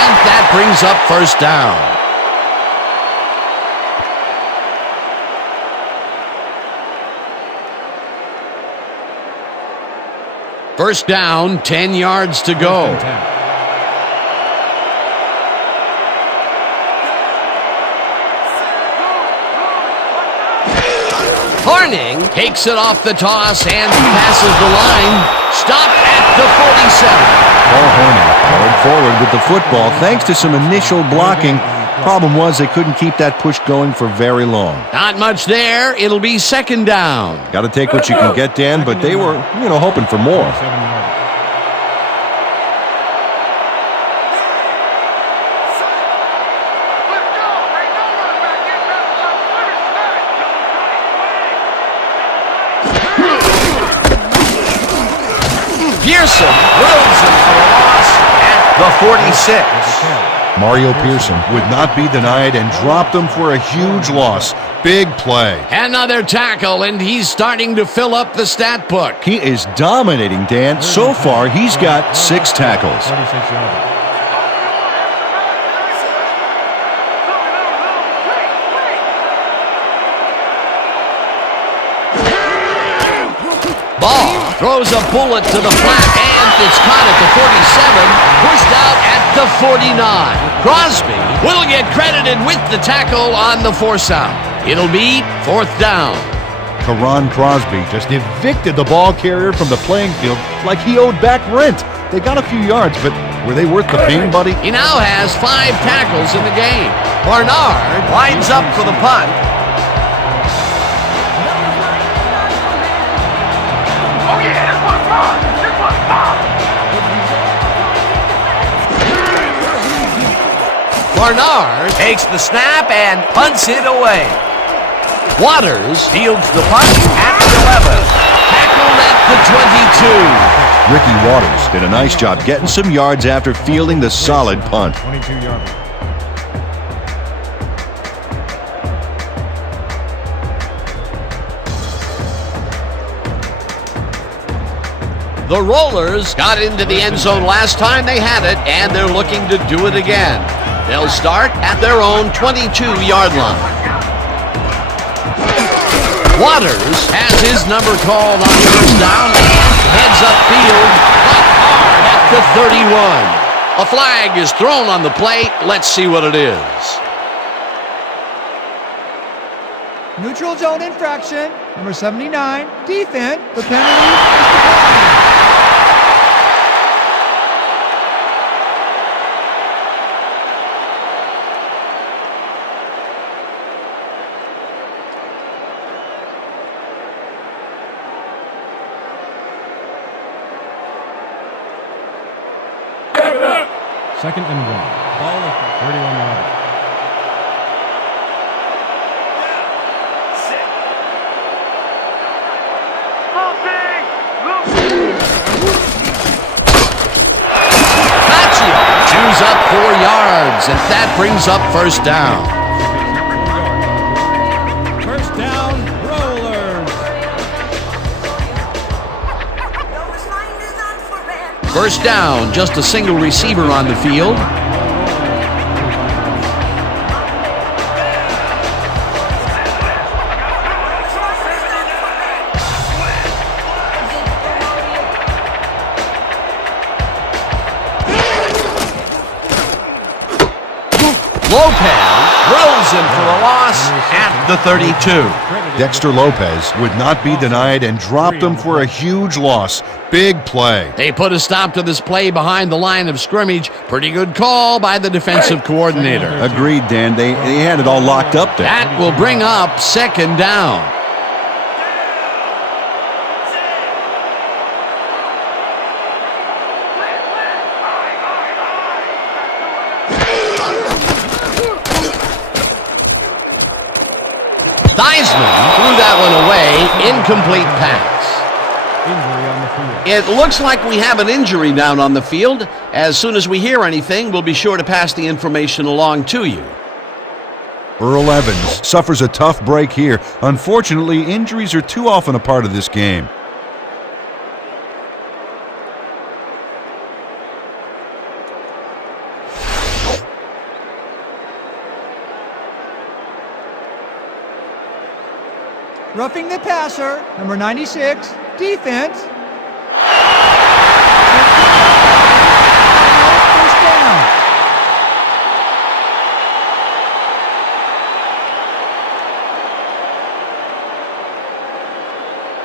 and that brings up first down. First down, 10 yards to go. Hornung takes it off the toss and passes the line. Stopped at the 47. Paul Hornung going forward with the football thanks to some initial blocking. Problem was they couldn't keep that push going for very long. Not much there. It'll be second down. Got to take what you can get, Dan, but they were, hoping for more. 7 yards. Pearson drills him for a loss at the 46. Mario Pearson would not be denied and dropped him for a huge loss. Big play. Another tackle, and he's starting to fill up the stat book. He is dominating, Dan. So far, he's got 6 tackles. 36 yards. Ball throws a bullet to the flat, and it's caught at the 47, pushed out at the 49. Crosby will get credited with the tackle on the force out. It'll be fourth down. Karan Crosby just evicted the ball carrier from the playing field like he owed back rent. They got a few yards, but were they worth the pain, buddy? He now has 5 tackles in the game. Barnard lines up for the punt. Barnard takes the snap and punts it away. Waters fields the punt at the 11. Tackled at the 22. Ricky Waters did a nice job getting some yards after fielding the solid punt. 22 yards. The Rollers got into the end zone last time they had it, and they're looking to do it again. They'll start at their own 22-yard line. Waters has his number called on first down and heads upfield, but hard at the 31. A flag is thrown on the play. Let's see what it is. Neutral zone infraction. Number 79, defense. The penalty is declined. Second and 1. Ball at the 31 yards. Chews up 4 yards, and that brings up first down. First down, Rollers. First down, just a single receiver on the field. Lopez drills him for a loss at the 32. Dexter Lopez would not be denied and dropped him for a huge loss. Big play. They put a stop to this play behind the line of scrimmage. Pretty good call by the defensive coordinator. Agreed, Dan. They had it all locked up there. That will bring up second down. Theismann threw that one away incomplete pass. Injury on the field. It looks like we have an injury down on the field. As soon as we hear anything, we'll be sure to pass the information along to you. Earl Evans suffers a tough break here. Unfortunately, injuries are too often a part of this game. Roughing the passer, number 96, defense. First down.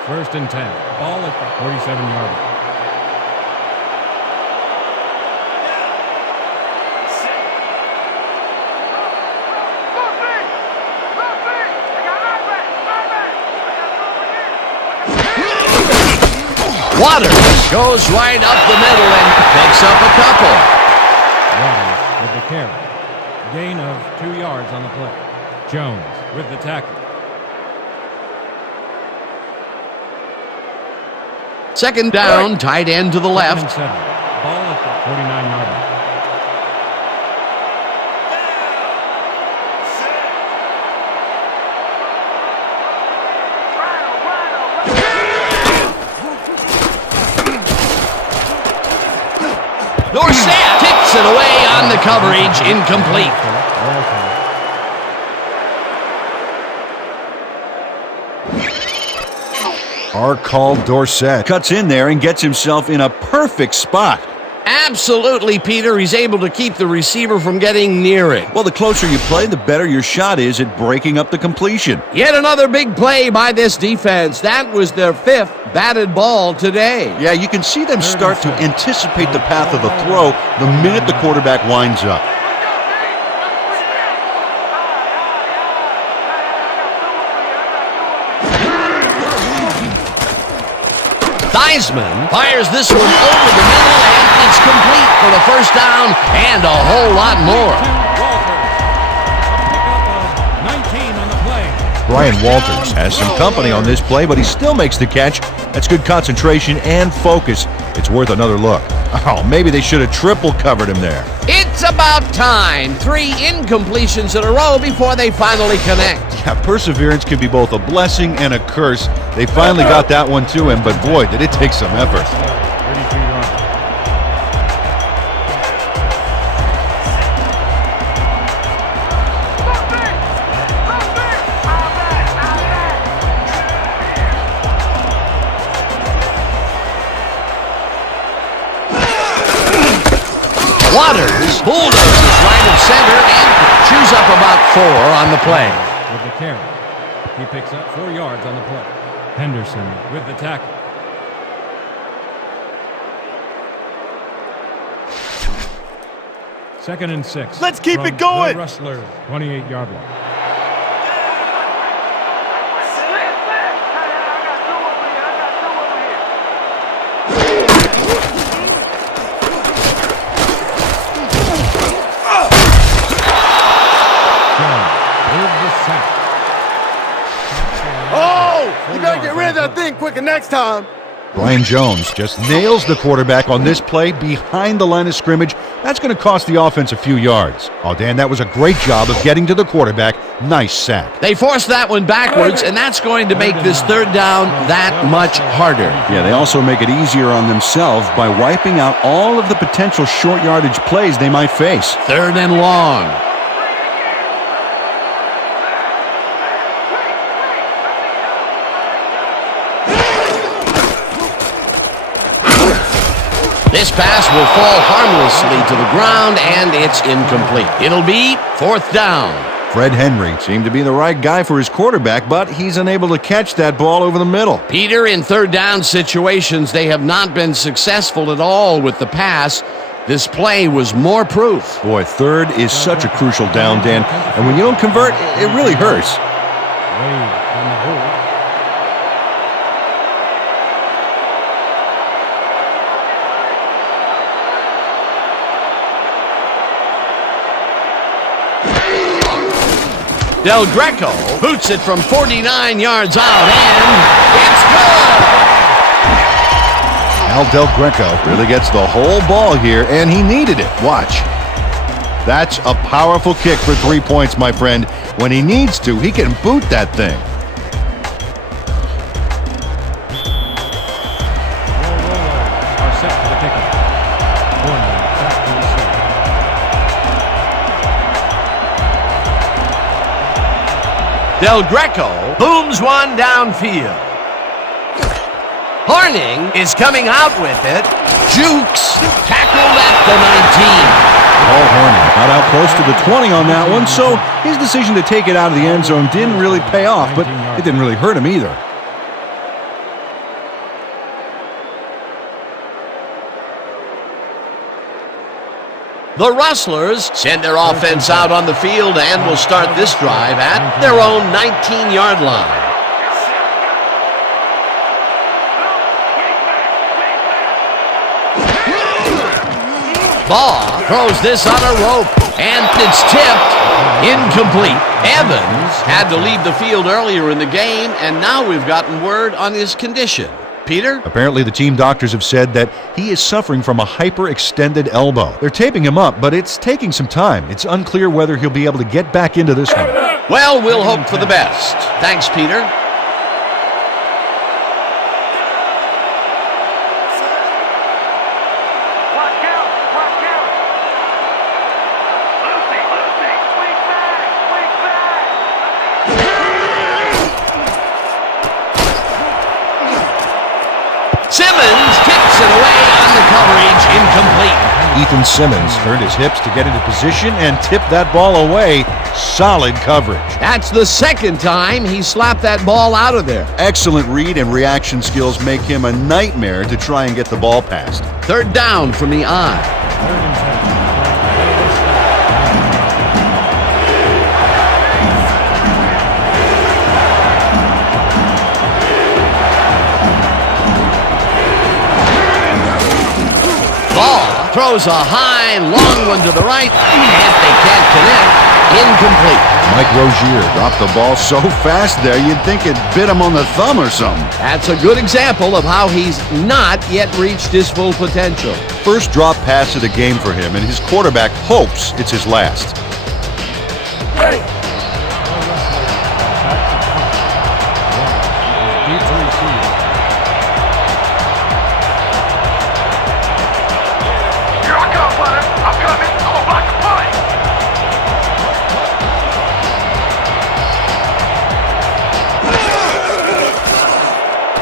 First and 10. Ball at the 47-yard line. Waters goes right up the middle and picks up a couple. Waters with the carry. Gain of 2 yards on the play. Jones with the tackle. Second down, tight end to the left. 7. Ball at the 49-yard line. Dorsett kicks it away on the coverage, incomplete. Our call Dorsett. Cuts in there and gets himself in a perfect spot. Absolutely, Peter. He's able to keep the receiver from getting near it. Well, the closer you play, the better your shot is at breaking up the completion. Yet another big play by this defense. That was their 5th batted ball today. Yeah, you can see them start to anticipate the path of the throw the minute the quarterback winds up. Theismann fires this one over the middle, and it's complete for the first down and a whole lot more. Brian Walters has some company on this play, but he still makes the catch. That's good concentration and focus. It's worth another look. Oh, maybe they should have triple covered him there. It's about time. 3 incompletions in a row before they finally connect. Yeah, perseverance can be both a blessing and a curse. They finally got that one to him, but boy, did it take some effort. 32 yards. Waters bulldozes right of center and chews up about 4 on the play. With the carry. He picks up 4 yards on the play. Henderson with the tackle. Second and 6. Let's keep from it going. The Rustlers, 28-yard line. You better get rid of that thing quicker next time. Brian Jones just nails the quarterback on this play behind the line of scrimmage. That's going to cost the offense a few yards. Oh, Dan, that was a great job of getting to the quarterback. Nice sack. They forced that one backwards, and that's going to make this 3rd down that much harder. Yeah, they also make it easier on themselves by wiping out all of the potential short yardage plays they might face. 3rd and long. This pass will fall harmlessly to the ground, and it's incomplete. It'll be 4th down. Fred Henry Seemed to be the right guy for his quarterback, but he's unable to catch that ball over the middle. Peter, in 3rd down situations, they have not been successful at all with the pass. This play was more proof. Boy, 3rd is such a crucial down, Dan, and when you don't convert, it really hurts. Wade on the hold. Del Greco boots it from 49 yards out, and it's good! Al Del Greco really gets the whole ball here, and he needed it. Watch. That's a powerful kick for 3 points, my friend. When he needs to, he can boot that thing. Are set for the kickoff. Hornung back to receive. Del Greco booms one downfield. Hornung is coming out with it. Jukes, tackled at the 19. Paul Hornung got out close to the 20 on that one, so his decision to take it out of the end zone didn't really pay off, but it didn't really hurt him either. The Rustlers send their offense out on the field and will start this drive at their own 19-yard line. Ball throws this on a rope, and it's tipped. Incomplete. Evans had to leave the field earlier in the game, and now we've gotten word on his condition. Peter? Apparently, the team doctors have said that he is suffering from a hyperextended elbow. They're taping him up, but it's taking some time. It's unclear whether he'll be able to get back into this one. Well, we'll hope for the best. Thanks, Peter. Simmons tips it away on the coverage, incomplete. Ethan Simmons turned his hips to get into position and tipped that ball away. Solid coverage. That's the second time he slapped that ball out of there. Excellent read and reaction skills make him a nightmare to try and get the ball past. Third down from the eye. 3rd and 10. Ball throws a high, long one to the right, and they can't connect. Incomplete. Mike Rozier dropped the ball so fast there, you'd think it bit him on the thumb or something. That's a good example of how he's not yet reached his full potential. First drop pass of the game for him, and his quarterback hopes it's his last. Deep to receive. Here I come, brother. I'm coming. I'm about to play.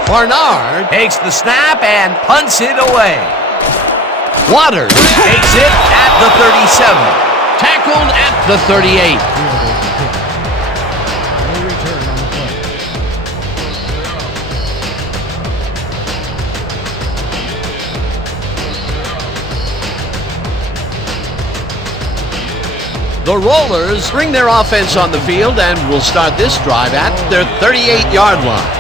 Barnard takes the snap and punts it away. Waters takes it at the 37. Tackled at the 38. No return on the play. The Rollers bring their offense on the field and will start this drive at their 38-yard line.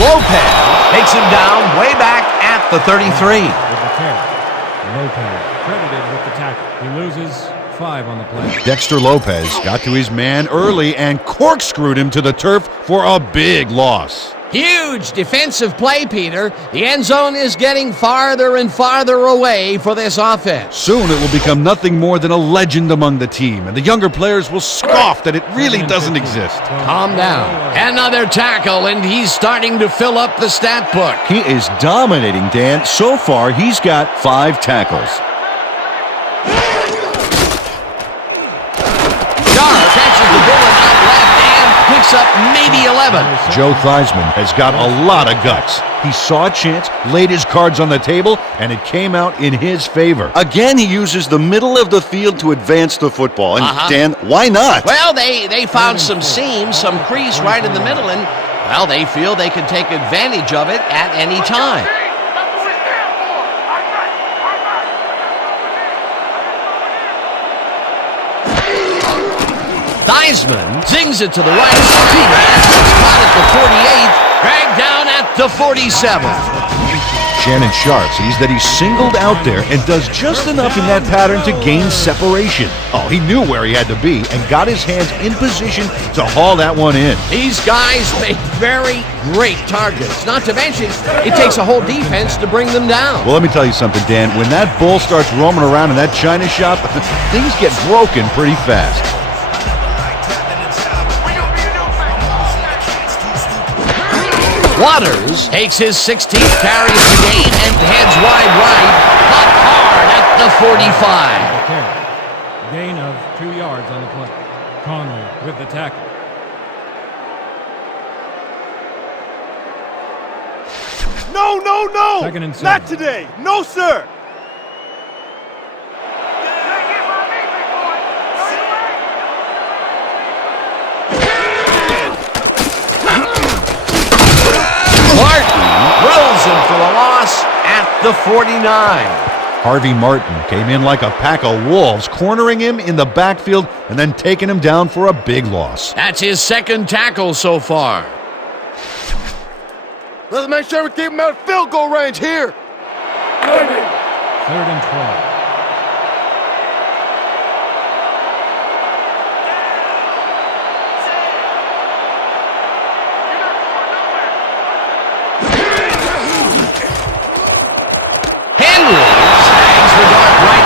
Lopez takes him down way back at the 33. With the carry. Lopez credited with the tackle. He loses 5 on the play. Dexter Lopez got to his man early and corkscrewed him to the turf for a big loss. Huge defensive play, Peter. The end zone is getting farther and farther away for this offense. Soon it will become nothing more than a legend among the team, and the younger players will scoff that it really doesn't exist. Calm down. Another tackle, and he's starting to fill up the stat book. He is dominating, Dan. So far, he's got 5 tackles. Sharp catches the bullet out left and picks up maybe 11. Joe Theismann has got a lot of guts. He saw a chance, laid his cards on the table, and it came out in his favor. Again, he uses the middle of the field to advance the football. And Dan, why not? Well, they found some seams, some crease right in the middle, and, well, they feel they can take advantage of it at any time. Theismann zings it to the right side, and it's caught at the 48, dragged down at the 47. Shannon Sharp sees that he's singled out there and does just enough in that pattern to gain separation. Oh, he knew where he had to be and got his hands in position to haul that one in. These guys make very great targets. Not to mention, it takes a whole defense to bring them down. Well, let me tell you something, Dan. When that bull starts roaming around in that china shop, things get broken pretty fast. Waters takes his 16th carry of the game and heads wide right, but hard at the 45. Gain of 2 yards on the play. Conley with the tackle. No, no, no! Second and 7. Not today! No, sir! Martin drills him for the loss at the 49. Harvey Martin came in like a pack of wolves, cornering him in the backfield and then taking him down for a big loss. That's his second tackle so far. Let's make sure we keep him out of field goal range here. 3rd and 12.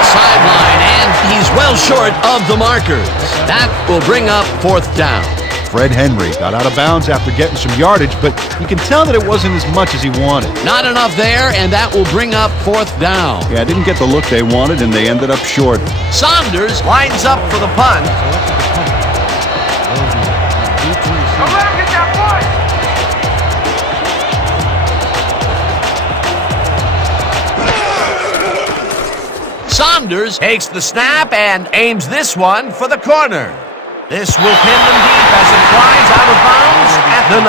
Sideline, and he's well short of the markers. That will bring up 4th down. Fred Henry got out of bounds after getting some yardage, but you can tell that it wasn't as much as he wanted. Not enough there, and that will bring up 4th down. Yeah, didn't get the look they wanted, and they ended up short. Saunders lines up for the punt. Saunders takes the snap and aims this one for the corner. This will pin them deep as it flies out of bounds at the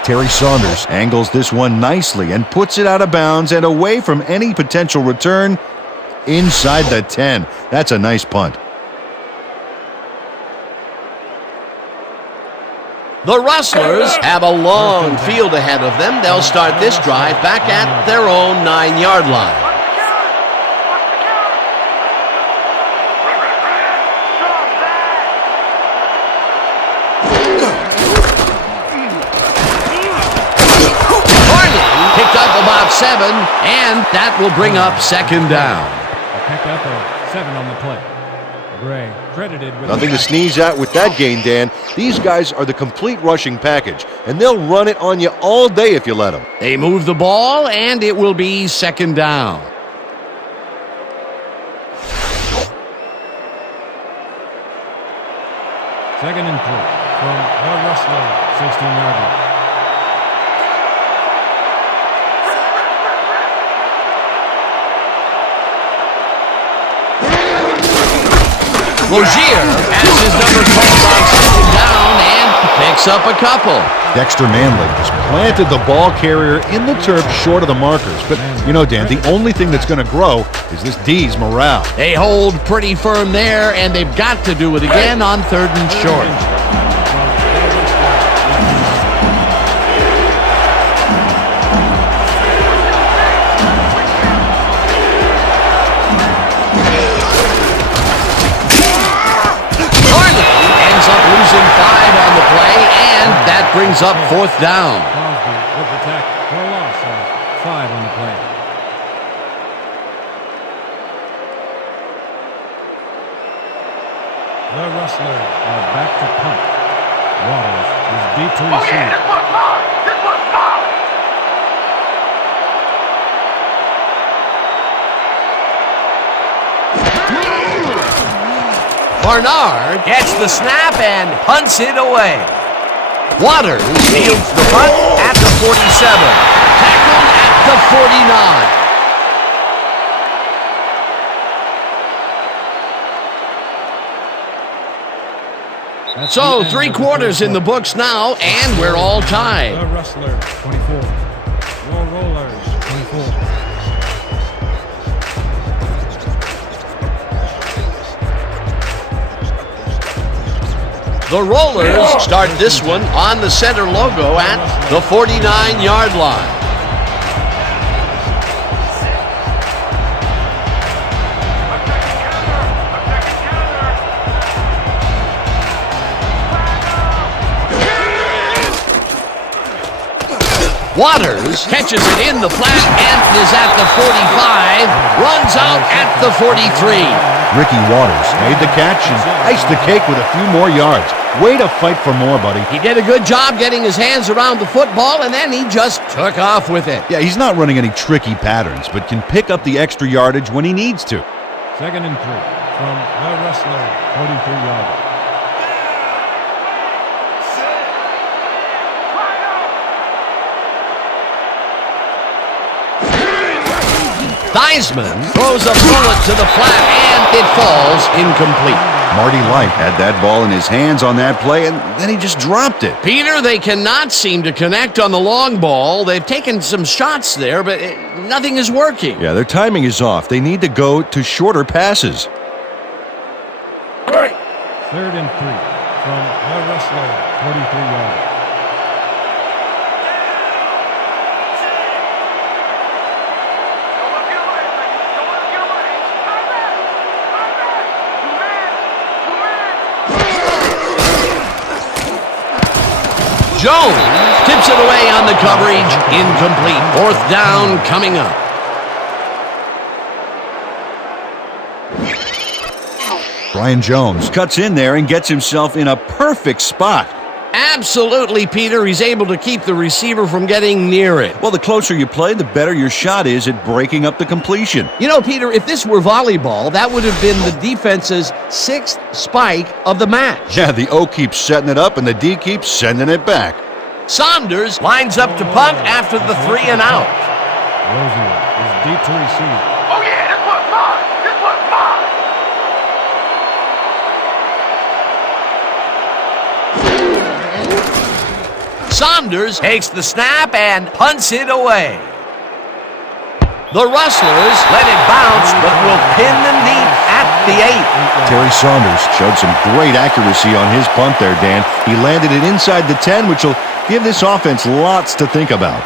9. Terry Saunders Angles this one nicely and puts it out of bounds and away from any potential return inside the 10. That's a nice punt. The Rustlers have a long field ahead of them. They'll start this drive back at their own 9-yard line. Hornung picked up about 7, and that will bring up 2nd down. Pick up a 7 on the play. Gray credited with Nothing to sneeze at with that gain, Dan. These guys are the complete rushing package, and they'll run it on you all day if you let them. They move the ball, and it will be 2nd down. Second and 3 from the Rustlers, 16-yard line. Logier has his number called on 2nd down and picks up a couple. Dexter Manley has planted the ball carrier in the turf short of the markers. But, you know, Dan, the only thing that's going to grow is this D's morale. They hold pretty firm there, and they've got to do it again on 3rd and short. Losing 5 on the play, and that brings up 4th down. Crosby with the tackle for a loss of 5 on the play. The Rustlers are back to punt. Waters is deep to receive. Barnard gets the snap and punts it away. Waters fields the punt at the 47. Tackled at the 49. So 3 quarters in the books now, and we're all tied. The Rustlers, 24. Your Rollers, 24. The Rollers start this one on the center logo at the 49-yard line. Waters catches it in the flat and is at the 45, runs out at the 43. Ricky Waters made the catch and iced the cake with a few more yards. Way to fight for more, buddy. He did a good job getting his hands around the football, and then he just took off with it. Yeah, he's not running any tricky patterns, but can pick up the extra yardage when he needs to. 2nd and 3 from the Rustlers, 43-yarder. Theismann throws a bullet to the flat, and it falls incomplete. Marty Light had that ball in his hands on that play, and then he just dropped it. Peter, they cannot seem to connect on the long ball. They've taken some shots there, but nothing is working. Yeah, their timing is off. They need to go to shorter passes. 3rd and 3 from the Rustlers, 43-yarder. Jones tips it away on the coverage. Incomplete. 4th down coming up. Brian Jones Cuts in there and gets himself in a perfect spot. Absolutely, Peter. He's able to keep the receiver from getting near it. Well, the closer you play, the better your shot is at breaking up the completion. You know, Peter, if this were volleyball, that would have been the defense's 6th spike of the match. Yeah, the O keeps setting it up and the D keeps sending it back. Saunders lines up to punt after the 3 and out. Rozier is deep to receive. Oh yeah, this one's mine. This one's mine. Saunders takes the snap and punts it away. The Rustlers let it bounce, but will pin them deep at the 8. Terry Saunders showed some great accuracy on his punt there, Dan. He landed it inside the 10, which will give this offense lots to think about.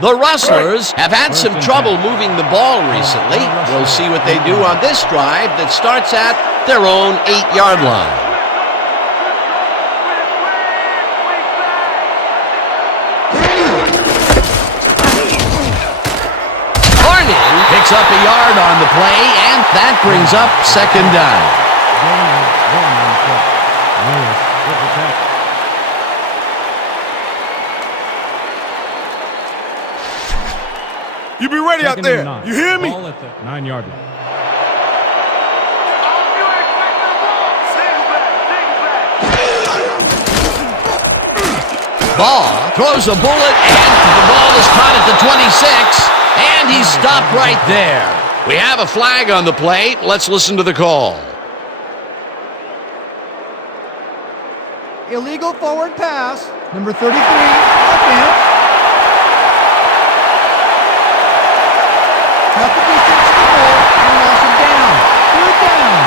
The Rustlers have had some trouble moving the ball recently. We'll see what they do on this drive that starts at their own 8-yard line. Hornung picks up a yard on the play, and that brings up 2nd down. You be ready out there. You hear me? Ball at the 9-yard line. Ball throws a bullet, and the ball is caught at the 26, and he's stopped right there. We have a flag on the play. Let's listen to the call. Illegal forward pass, number 33, offense. Got the defense to the ball and lost him down. 3rd down.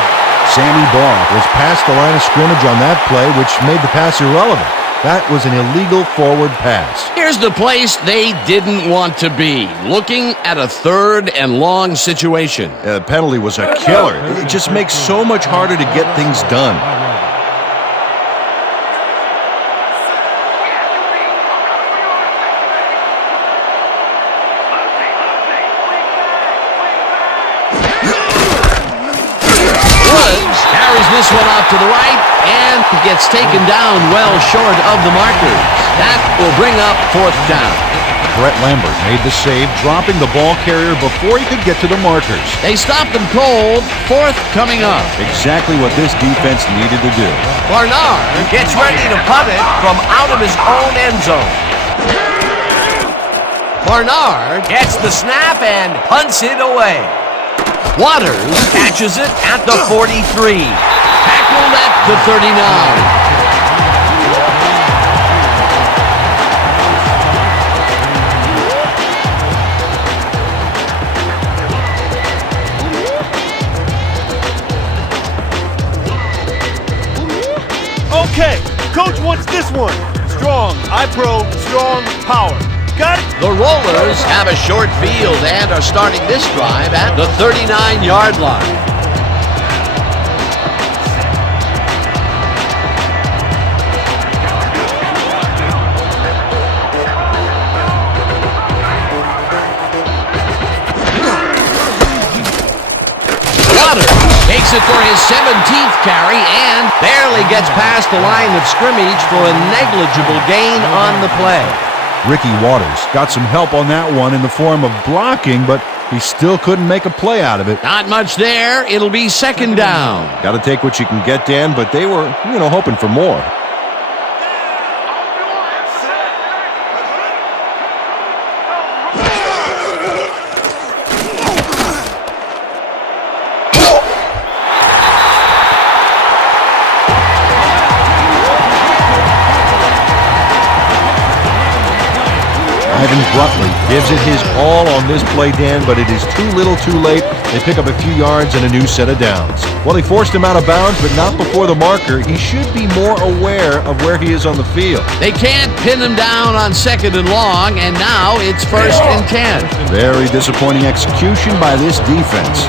Sammy Barr was past the line of scrimmage on that play, which made the pass irrelevant. That was an illegal forward pass. Here's the place they didn't want to be, looking at a 3rd and long situation. The penalty was a killer. It just makes so much harder to get things done. This one off to the right, and gets taken down well short of the markers. That will bring up 4th down. Brett Lambert made the save, dropping the ball carrier before he could get to the markers. They stopped them cold. 4th coming up. Exactly what this defense needed to do. Barnard gets ready to punt it from out of his own end zone. Barnard gets the snap and punts it away. Waters catches it at the 43. Tackled at the 39. Okay, coach wants this one. Strong, I-Pro, strong power. Got it? The Rollers have a short field and are starting this drive at the 39-yard line. Makes it for his 17th carry and barely gets past the line of scrimmage for a negligible gain on the play. Ricky Waters got some help on that one in the form of blocking, but he still couldn't make a play out of it. Not much there. It'll be second down. Got to take what you can get, Dan, but they were, hoping for more. Rutley gives it his all on this play, Dan, but it is too little too late. They pick up a few yards and a new set of downs. Well, he forced him out of bounds, but not before the marker. He should be more aware of where he is on the field. They can't pin him down on second and long, and now it's first and 10. Very disappointing execution by this defense.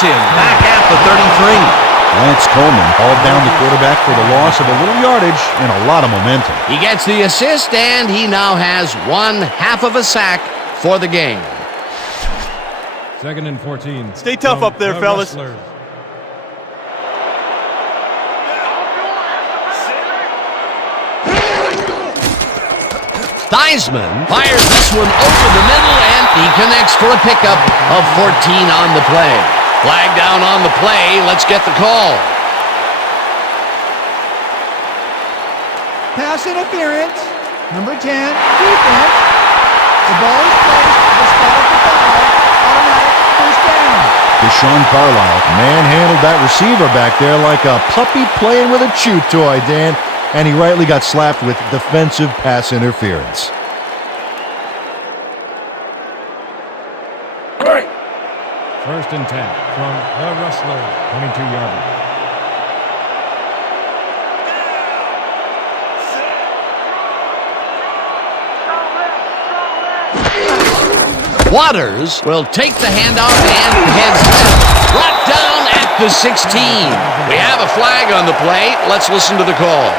Back at the 33. Lance Coleman hauled down the quarterback for the loss of a little yardage and a lot of momentum. He gets the assist, and he now has 1/2 of a sack for the game. 2nd and 14. Stay tough up there, fellas. Rustlers. Theismann fires this one over the middle, and he connects for a pickup of 14 on the play. Flag down on the play. Let's get the call. Pass interference. Number 10, defense. The ball is placed at the spot of the foul. Automatic first down. Deshaun Carlisle manhandled that receiver back there like a puppy playing with a chew toy, Dan, and he rightly got slapped with defensive pass interference. First and 10 from the Rustlers, 22-yarder. Waters will take the handoff and heads left. Brought down at the 16. We have a flag on the play. Let's listen to the call.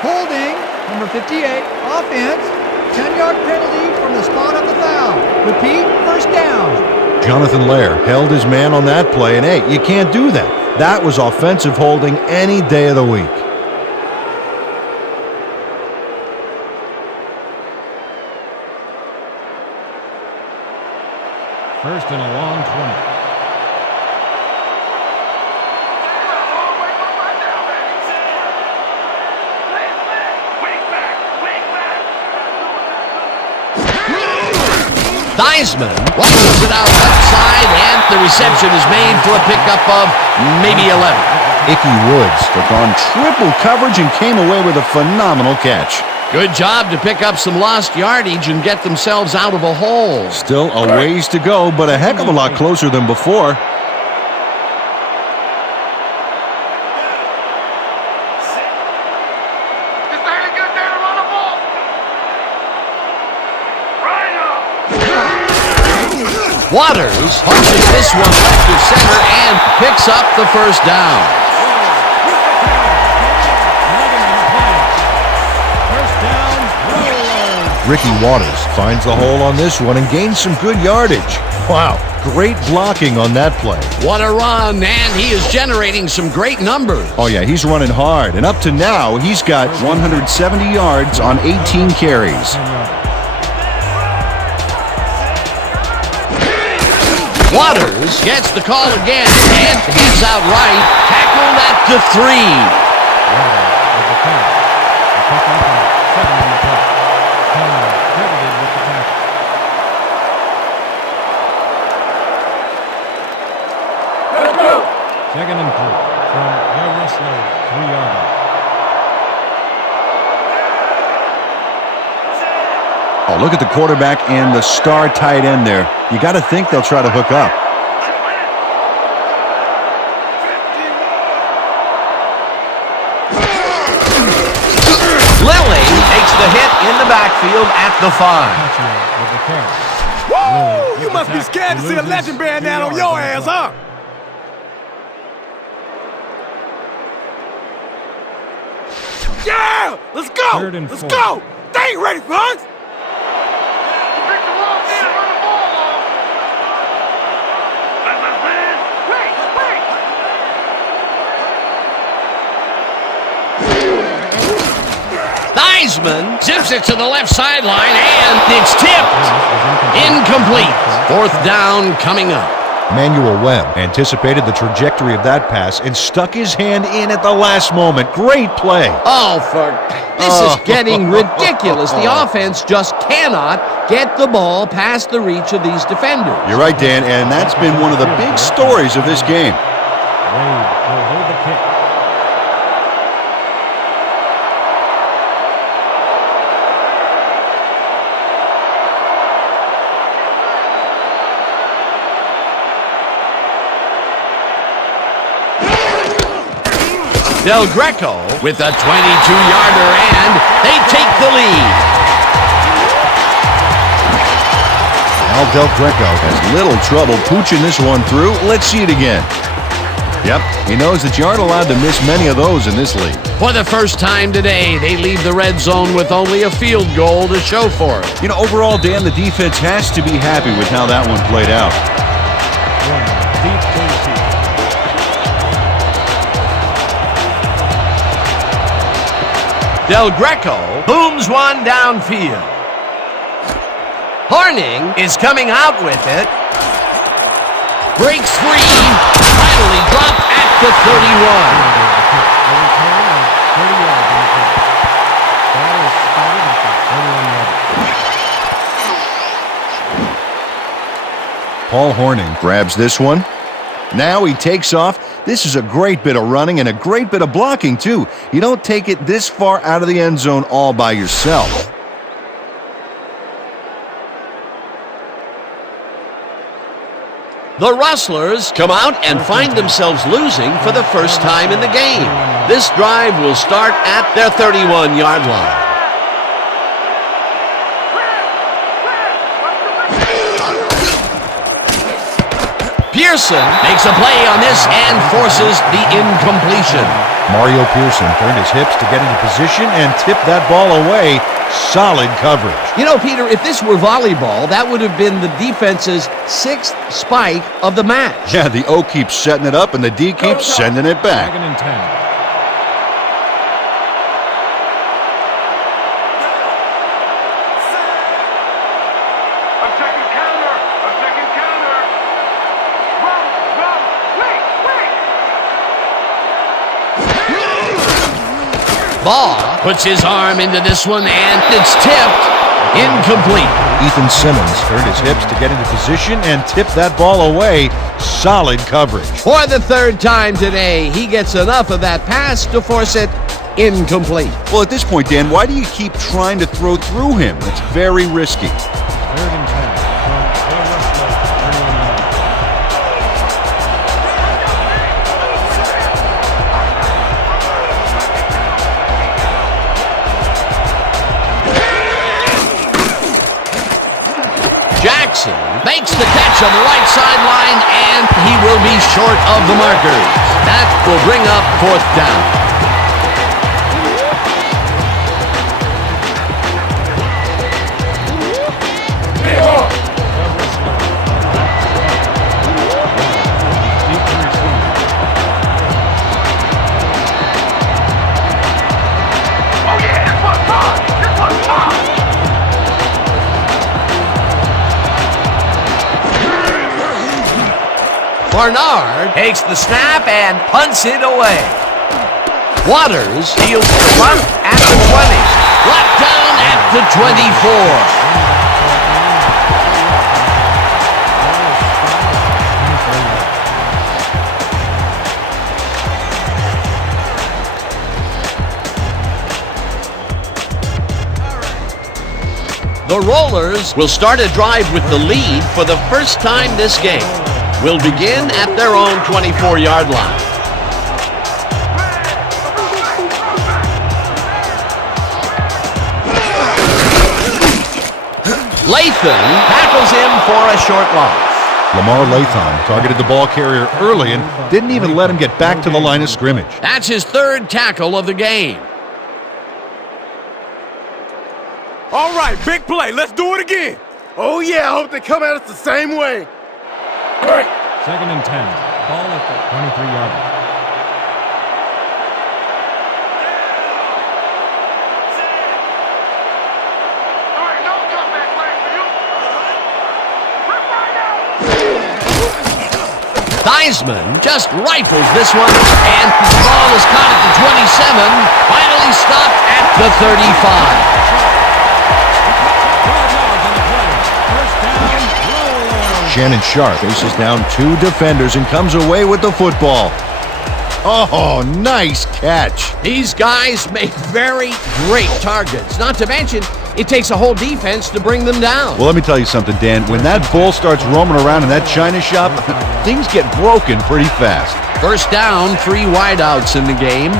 Holding, number 58, offense. 10-yard penalty from the spot of the foul. Repeat, first down. Jonathan Lair held his man on that play, and hey, you can't do that. That was offensive holding any day of the week. First and a long 20. Theismann rushes it out left side, and the reception is made for a pickup of maybe 11. Ickey Woods took on triple coverage and came away with a phenomenal catch. Good job to pick up some lost yardage and get themselves out of a hole. Still a ways to go, but a heck of a lot closer than before. Waters punches this one left to center and picks up the first down. Ricky Waters finds the hole on this one and gains some good yardage. Wow, great blocking on that play. What a run, and he is generating some great numbers. Oh yeah, he's running hard, and up to now, he's got 170 yards on 18 carries. Waters gets the call again, and he's out right, tackled at the 3. Second and 3 from the Rustlers, 3-yard line. Oh, look at the quarterback and the star tight end there. You got to think they'll try to hook up. Lilly takes the hit in the backfield at the 5. With the carry. Woo! You must be scared to see a legend bearing down on your ass, huh? Yeah! Let's go! Third and Let's 4. go! They ain't ready for us! Theismann zips it to the left sideline, and it's tipped. Incomplete. Fourth down coming up. Emmanuel Webb anticipated the trajectory of that pass and stuck his hand in at the last moment. Great play. This is getting ridiculous. The offense just cannot get the ball past the reach of these defenders. You're right, Dan, and that's been one of the big stories of this game. Wade will hold the kick. Del Greco with a 22-yarder, and they take the lead. Al Del Greco Has little trouble pooching this one through. Let's see it again. Yep, he knows that you aren't allowed to miss many of those in this league. For the first time today, they leave the red zone with only a field goal to show for it. You know, overall, Dan, the defense has to be happy with how that one played out. Deep to receive. Del Greco booms one downfield. Hornung is coming out with it. Breaks free. Finally dropped at the 31. Paul Hornung Grabs this one. Now he takes off. This is a great bit of running and a great bit of blocking, too. You don't take it this far out of the end zone all by yourself. The Rustlers come out and find themselves losing for the first time in the game. This drive will start at their 31-yard line. Pearson makes a play on this and forces the incompletion. Mario Pearson turned his hips to get into position and tipped that ball away. Solid coverage. You know, Peter, if this were volleyball, that would have been the defense's 6th spike of the match. Yeah, the O keeps setting it up and the D keeps sending it back. Second and 10. Ball puts his arm into this one, and it's tipped. Incomplete. Ethan Simmons turned his hips to get into position and tipped that ball away. Solid coverage. For the third time today, he gets enough of that pass to force it incomplete. Well, at this point, Dan, why do you keep trying to throw through him? It's very risky. Third and 10 from the Rustlers, 31 yards. Jackson makes the catch on the right sideline, and he will be short of the markers. That will bring up fourth down. Barnard takes the snap and punts it away. Waters deals the punt at the 20. Brought down at the 24. The Rollers will start a drive with the lead for the first time this game. Will begin at their own 24-yard line. Latham tackles him for a short loss. Lamar Latham targeted the ball carrier early and didn't even let him get back to the line of scrimmage. That's his third tackle of the game. All right, big play. Let's do it again. Oh, yeah, I hope they come at us the same way. All right. 2nd and 10. Ball at the 23-yard line. Theismann just rifles this one, and the ball is caught at the 27, finally stopped at the 35. Shannon Sharp faces down 2 defenders and comes away with the football. Oh, nice catch. These guys make very great targets. Not to mention, it takes a whole defense to bring them down. Well, let me tell you something, Dan. When that bull starts roaming around in that china shop, things get broken pretty fast. First down, 3 wideouts in the game.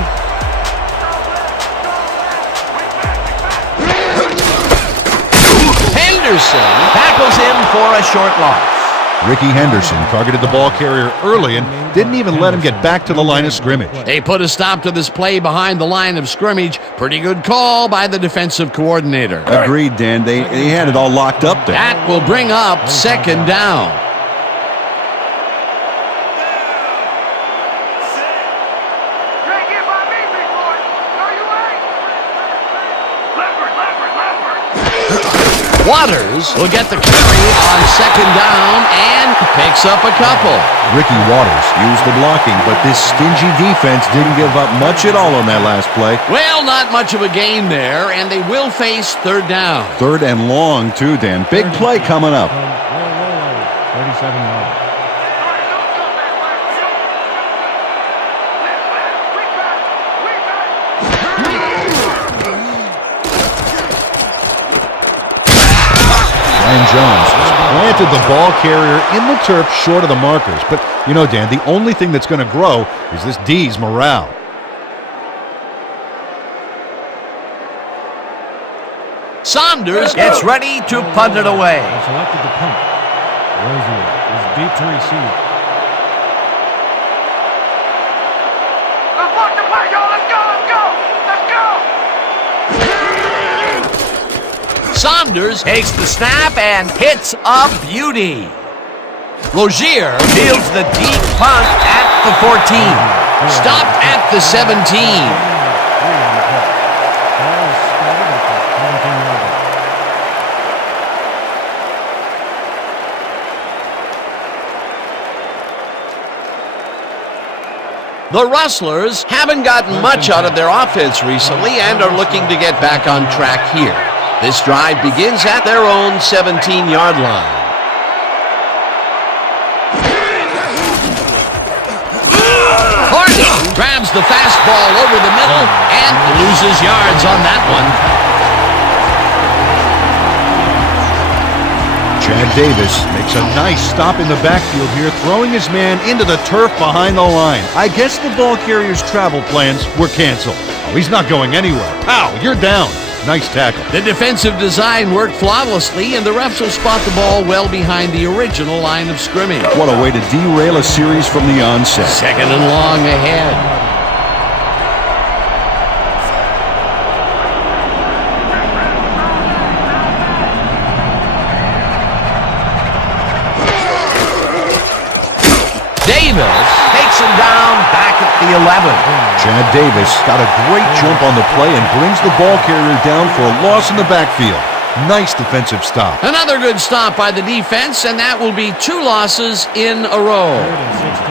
Henderson tackles him for a short loss. Ricky Henderson targeted the ball carrier early and didn't even let him get back to the line of scrimmage. They put a stop to this play behind the line of scrimmage. Pretty good call by the defensive coordinator. Agreed, Dan. They had it all locked up there. That will bring up 2nd down. Waters will get the carry on 2nd down and picks up a couple. Ricky Waters used the blocking, but this stingy defense didn't give up much at all on that last play. Well, not much of a gain there, and they will face 3rd down. 3rd and long, too, Dan. Big play coming up. 37 yards. Ryan Jones has planted the ball carrier in the turf short of the markers. But, you know, Dan, the only thing that's going to grow is this D's morale. Saunders gets ready to punt it away. Selected to punt. Rozier is deep to receive. Let's block the play, y'all. Let's go, let's go, let's go. Saunders takes the snap and hits a beauty. Rozier fields the deep punt at the 14. Stopped at the 17. The Rustlers haven't gotten much out of their offense recently and are looking to get back on track here. This drive begins at their own 17-yard line. Hornung grabs the fastball over the middle and loses yards on that one. Chad Davis makes a nice stop in the backfield here, throwing his man into the turf behind the line. I guess the ball carrier's travel plans were canceled. Oh, he's not going anywhere. Pow, you're down. Nice tackle. The defensive design worked flawlessly, and the refs will spot the ball well behind the original line of scrimmage. What a way to derail a series from the onset. 2nd and long ahead. Davis takes him down back at the 11. Chad Davis got a great jump on the play and brings the ball carrier down for a loss in the backfield. Nice defensive stop. Another good stop by the defense, and that will be 2 losses in a row. 3rd and 16.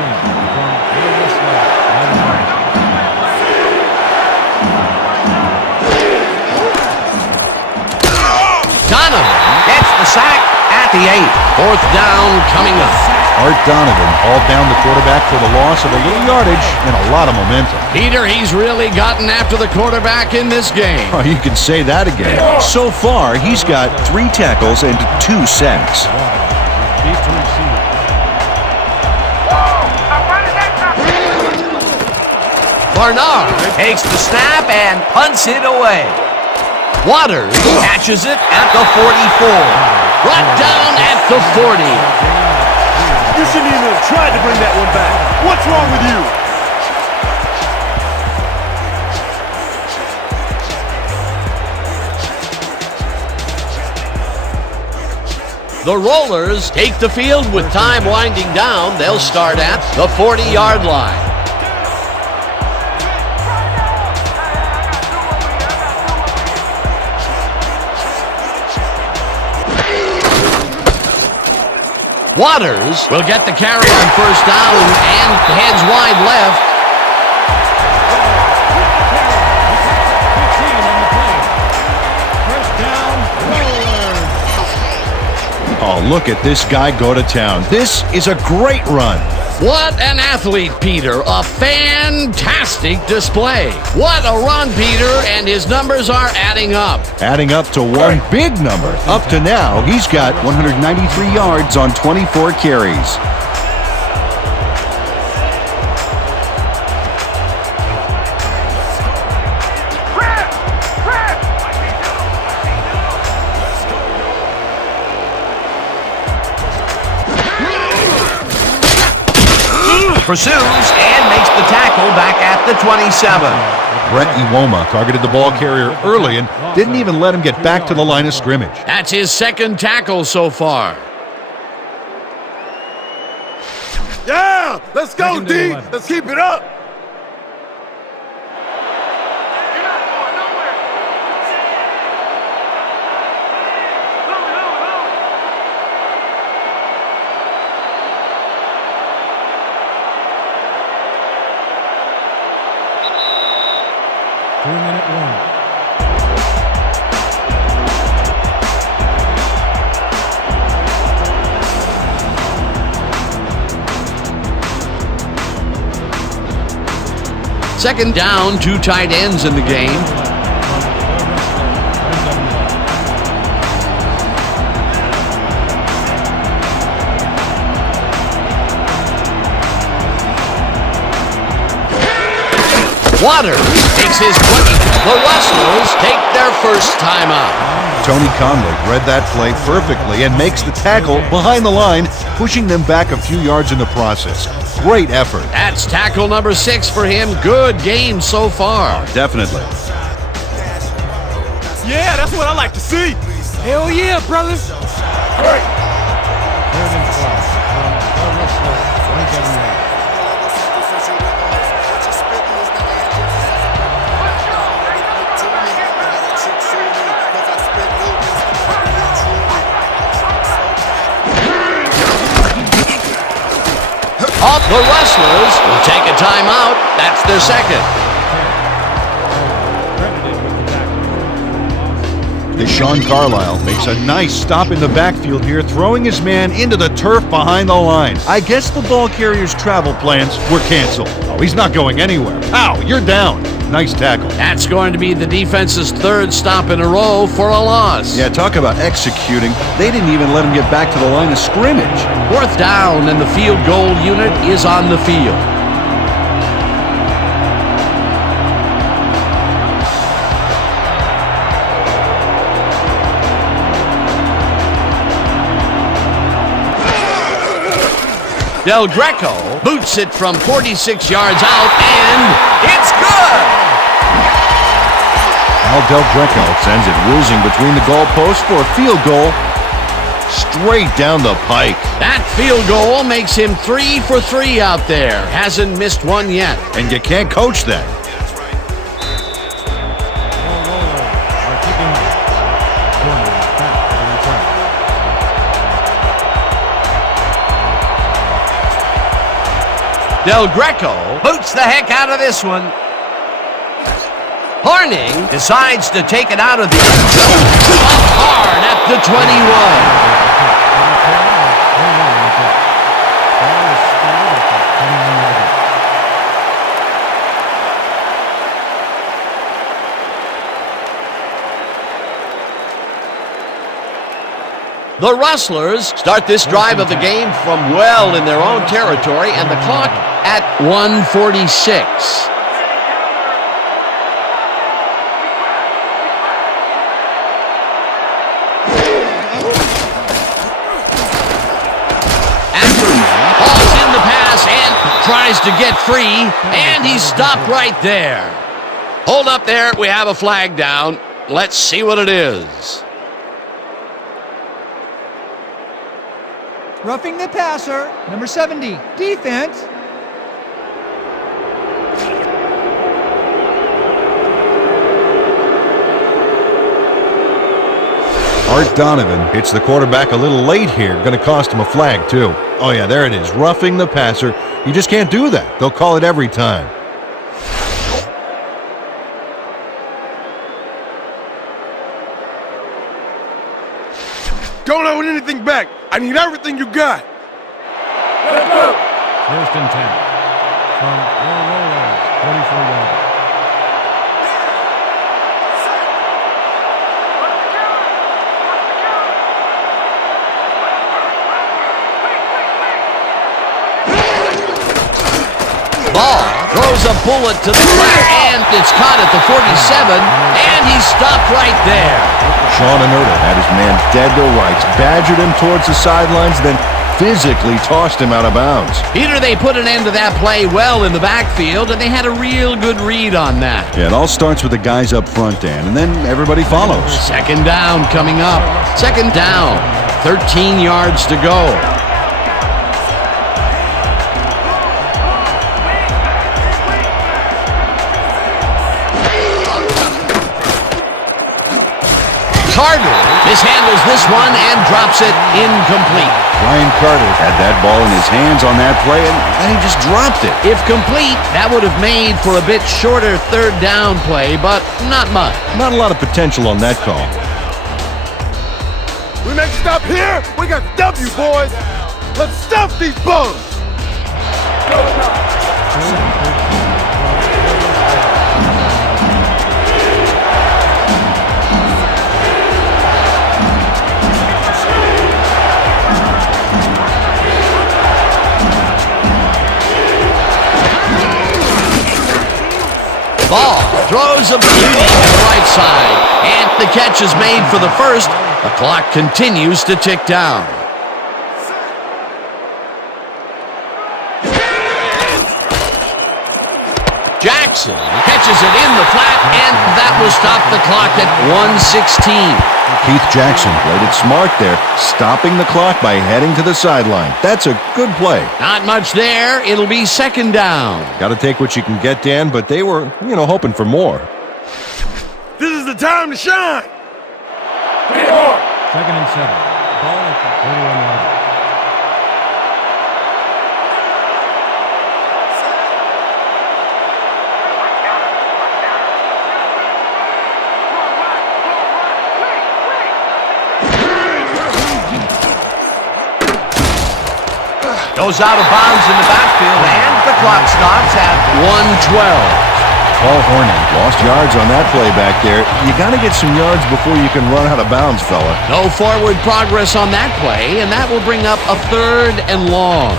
Donovan gets the sack at the 8. 4th down coming up. Art Donovan hauled down the quarterback for the loss of a little yardage and a lot of momentum. Peter, he's really gotten after the quarterback in this game. Oh, you can say that again. So far, he's got 3 tackles and 2 sacks. Deep to receive. Barnard takes the snap and punts it away. Waters catches it at the 44. Brought down at the 40. You shouldn't even have tried to bring that one back. What's wrong with you? The Rollers take the field with time winding down. They'll start at the 40-yard line. Waters will get the carry on first down and heads wide left. Oh, look at this guy go to town. This is a great run. What an athlete, Peter. A fantastic display. What a run, Peter, and his numbers are adding up. Adding up to one big number. Up to now, he's got 193 yards on 24 carries. Pursues and makes the tackle back at the 27. Brett Iwoma targeted the ball carrier early and didn't even let him get back to the line of scrimmage. That's his second tackle so far. Yeah! Let's go, D! Let's keep it up! Second down, 2 tight ends in the game. Waters takes his 20. The Rustlers take their first time out. Tony Conley read that play perfectly and makes the tackle behind the line, pushing them back a few yards in the process. Great effort. That's tackle number 6 for him. Good game so far. Definitely. Yeah, that's what I like to see. Hell yeah, brother. Third and 12 from the Rustlers, 27 yards. The Rustlers will take a timeout. That's their second. Deshaun Carlisle makes a nice stop in the backfield here, throwing his man into the turf behind the line. I guess the ball carrier's travel plans were canceled. Oh, he's not going anywhere. Ow, you're down. Nice tackle. That's going to be the defense's third stop in a row for a loss. Yeah, talk about executing. They didn't even let him get back to the line of scrimmage. Fourth down, and the field goal unit is on the field. Del Greco boots it from 46 yards out, and it's good! Al Del Greco sends it whizzing between the goalposts for a field goal straight down the pike. That field goal makes him 3 for 3 out there. Hasn't missed one yet. And you can't coach that. Are kicking off. Hornung back for the return. Del Greco boots the heck out of this one. Hornung decides to take it out of the end zone. Up hard at the 21. The Rustlers start this drive of the game from well in their own territory, and the clock at 1:46. Hauls in the pass and tries to get free, and he's stopped right there. Hold up there. We have a flag down. Let's see what it is. Roughing the passer, number 70, defense. Art Donovan hits the quarterback a little late here. Going to cost him a flag, too. Oh, yeah, there it is. Roughing the passer. You just can't do that. They'll call it every time. Don't hold anything back. I need everything you got. Let's go. 1st and 10. From your Rollers, 44 yards. Ball throws a bullet to the flat, and it's caught at the 47, and he's stopped right there. Sean Anerta had his man dead to rights, badgered him towards the sidelines, then physically tossed him out of bounds. Peter, they put an end to that play well in the backfield, and they had a real good read on that. Yeah, it all starts with the guys up front, Dan, and then everybody follows. Second down coming up. Second down, 13 yards to go. Carter mishandles this one and drops it incomplete. Ryan Carter had that ball in his hands on that play, and then he just dropped it. If complete, that would have made for a bit shorter third down play, but not much. Not a lot of potential on that call. We make a stop here. We got the W, boys. Let's stuff these bugs. Ball throws a beauty to the right side, and the catch is made for the first. The clock continues to tick down. Jackson catches it in the flat, and that will stop the clock at 1:16. Keith Jackson played it smart there, stopping the clock by heading to the sideline. That's a good play. Not much there. It'll be second down. Got to take what you can get, Dan, but they were, hoping for more. This is the time to shine. 2nd and 7. Ball at the 31 yard line. Goes out of bounds in the backfield, and the clock stops at 1:12. Paul Hornung lost yards on that play back there. You got to get some yards before you can run out of bounds, fella. No forward progress on that play, and that will bring up a 3rd and long.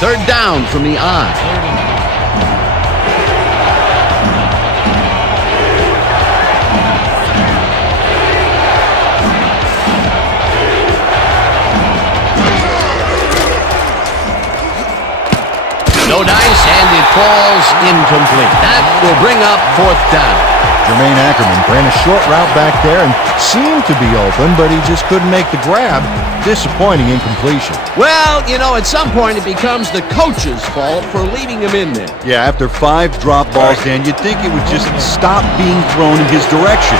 3rd down from the I. No dice, and it falls incomplete. That will bring up 4th down. Jermane Ackerman ran a short route back there and seemed to be open, but he just couldn't make the grab. Disappointing incompletion. Well, at some point it becomes the coach's fault for leaving him in there. Yeah, after 5 drop balls, Dan, you'd think it would just stop being thrown in his direction.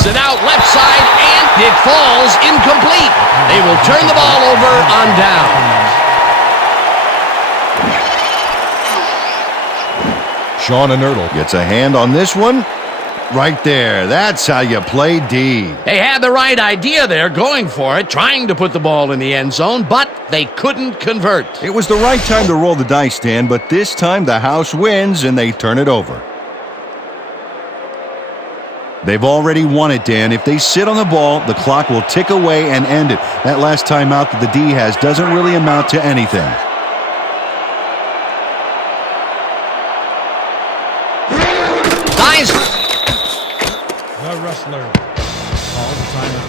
It out left side, and it falls incomplete. They will turn the ball over on down. Sean Anerta gets a hand on this one, right there. That's how you play D. They had the right idea there, going for it, trying to put the ball in the end zone, but they couldn't convert. It was the right time to roll the dice, Dan, but this time the house wins and they turn it over. They've already won it, Dan. If they sit on the ball, the clock will tick away and end it. That last timeout that the D has doesn't really amount to anything. Nice. The Rustlers call the timeout.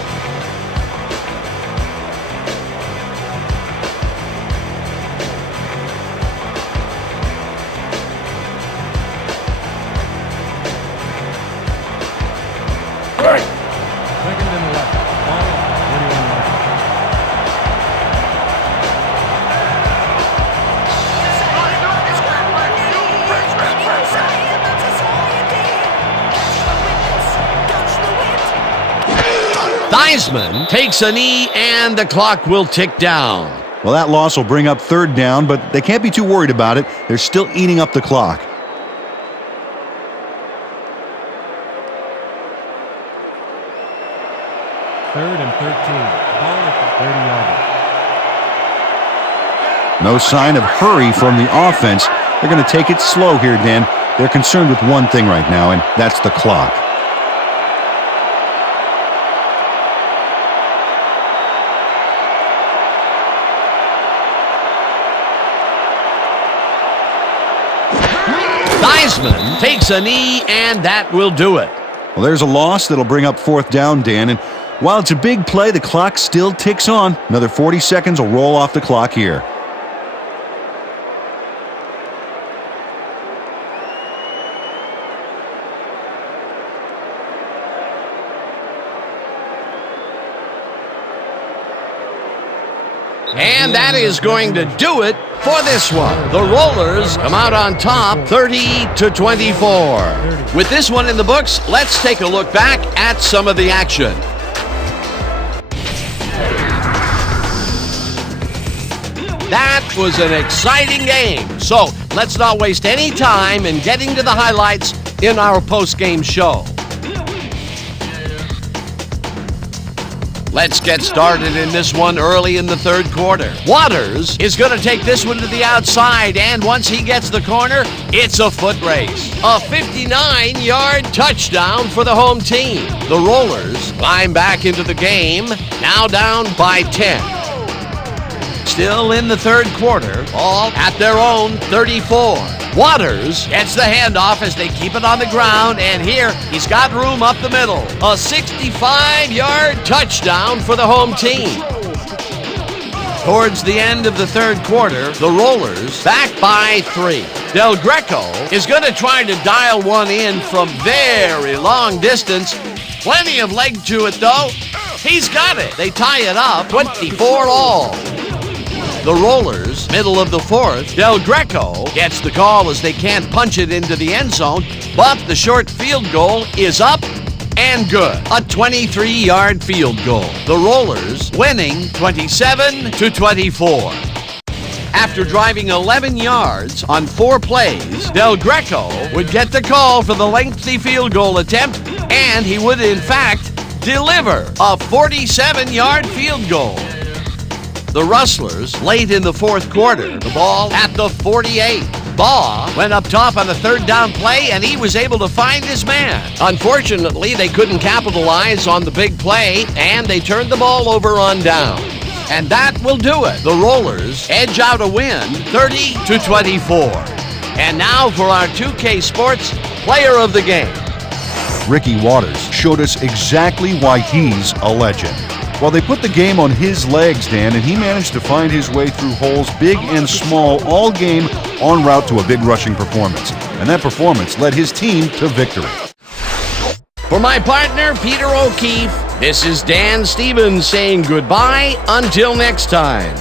Second and 11. Ball 41 yards. Theismann takes a knee, and the clock will tick down. Well, that loss will bring up third down, but they can't be too worried about it. They're still eating up the clock. Third and 13. Ball at the 30-yard line. No sign of hurry from the offense. They're going to take it slow here, Dan. They're concerned with one thing right now, and that's the clock. Theismann takes a knee, and that will do it. Well, there's a loss that'll bring up fourth down, Dan, and while it's a big play, the clock still ticks on. Another 40 seconds will roll off the clock here. And that is going to do it for this one. The Rollers come out on top 30-24. With this one in the books, let's take a look back at some of the action. That was an exciting game. So let's not waste any time in getting to the highlights in our post-game show. Let's get started in this one early in the third quarter. Waters is going to take this one to the outside, and once he gets the corner, it's a foot race. A 59-yard touchdown for the home team. The Rollers climb back into the game, now down by 10. Still in the third quarter, all at their own 34. Waters gets the handoff as they keep it on the ground, and here he's got room up the middle. A 65-yard touchdown for the home team. Towards the end of the third quarter, the Rollers back by 3. Del Greco is going to try to dial one in from very long distance. Plenty of leg to it, though. He's got it. They tie it up 24-all. The Rollers, middle of the fourth, Del Greco gets the call as they can't punch it into the end zone, but the short field goal is up and good. A 23-yard field goal. The Rollers winning 27-24. After driving 11 yards on 4 plays, Del Greco would get the call for the lengthy field goal attempt, and he would in fact deliver a 47-yard field goal. The Rustlers, late in the fourth quarter, the ball at the 48. Baugh went up top on the third down play, and he was able to find his man. Unfortunately, they couldn't capitalize on the big play, and they turned the ball over on down. And that will do it. The Rollers edge out a win, 30-24. And now for our 2K Sports Player of the Game. Ricky Waters showed us exactly why he's a legend. Well, they put the game on his legs, Dan, and he managed to find his way through holes big and small all game en route to a big rushing performance. And that performance led his team to victory. For my partner, Peter O'Keefe, this is Dan Stevens saying goodbye until next time.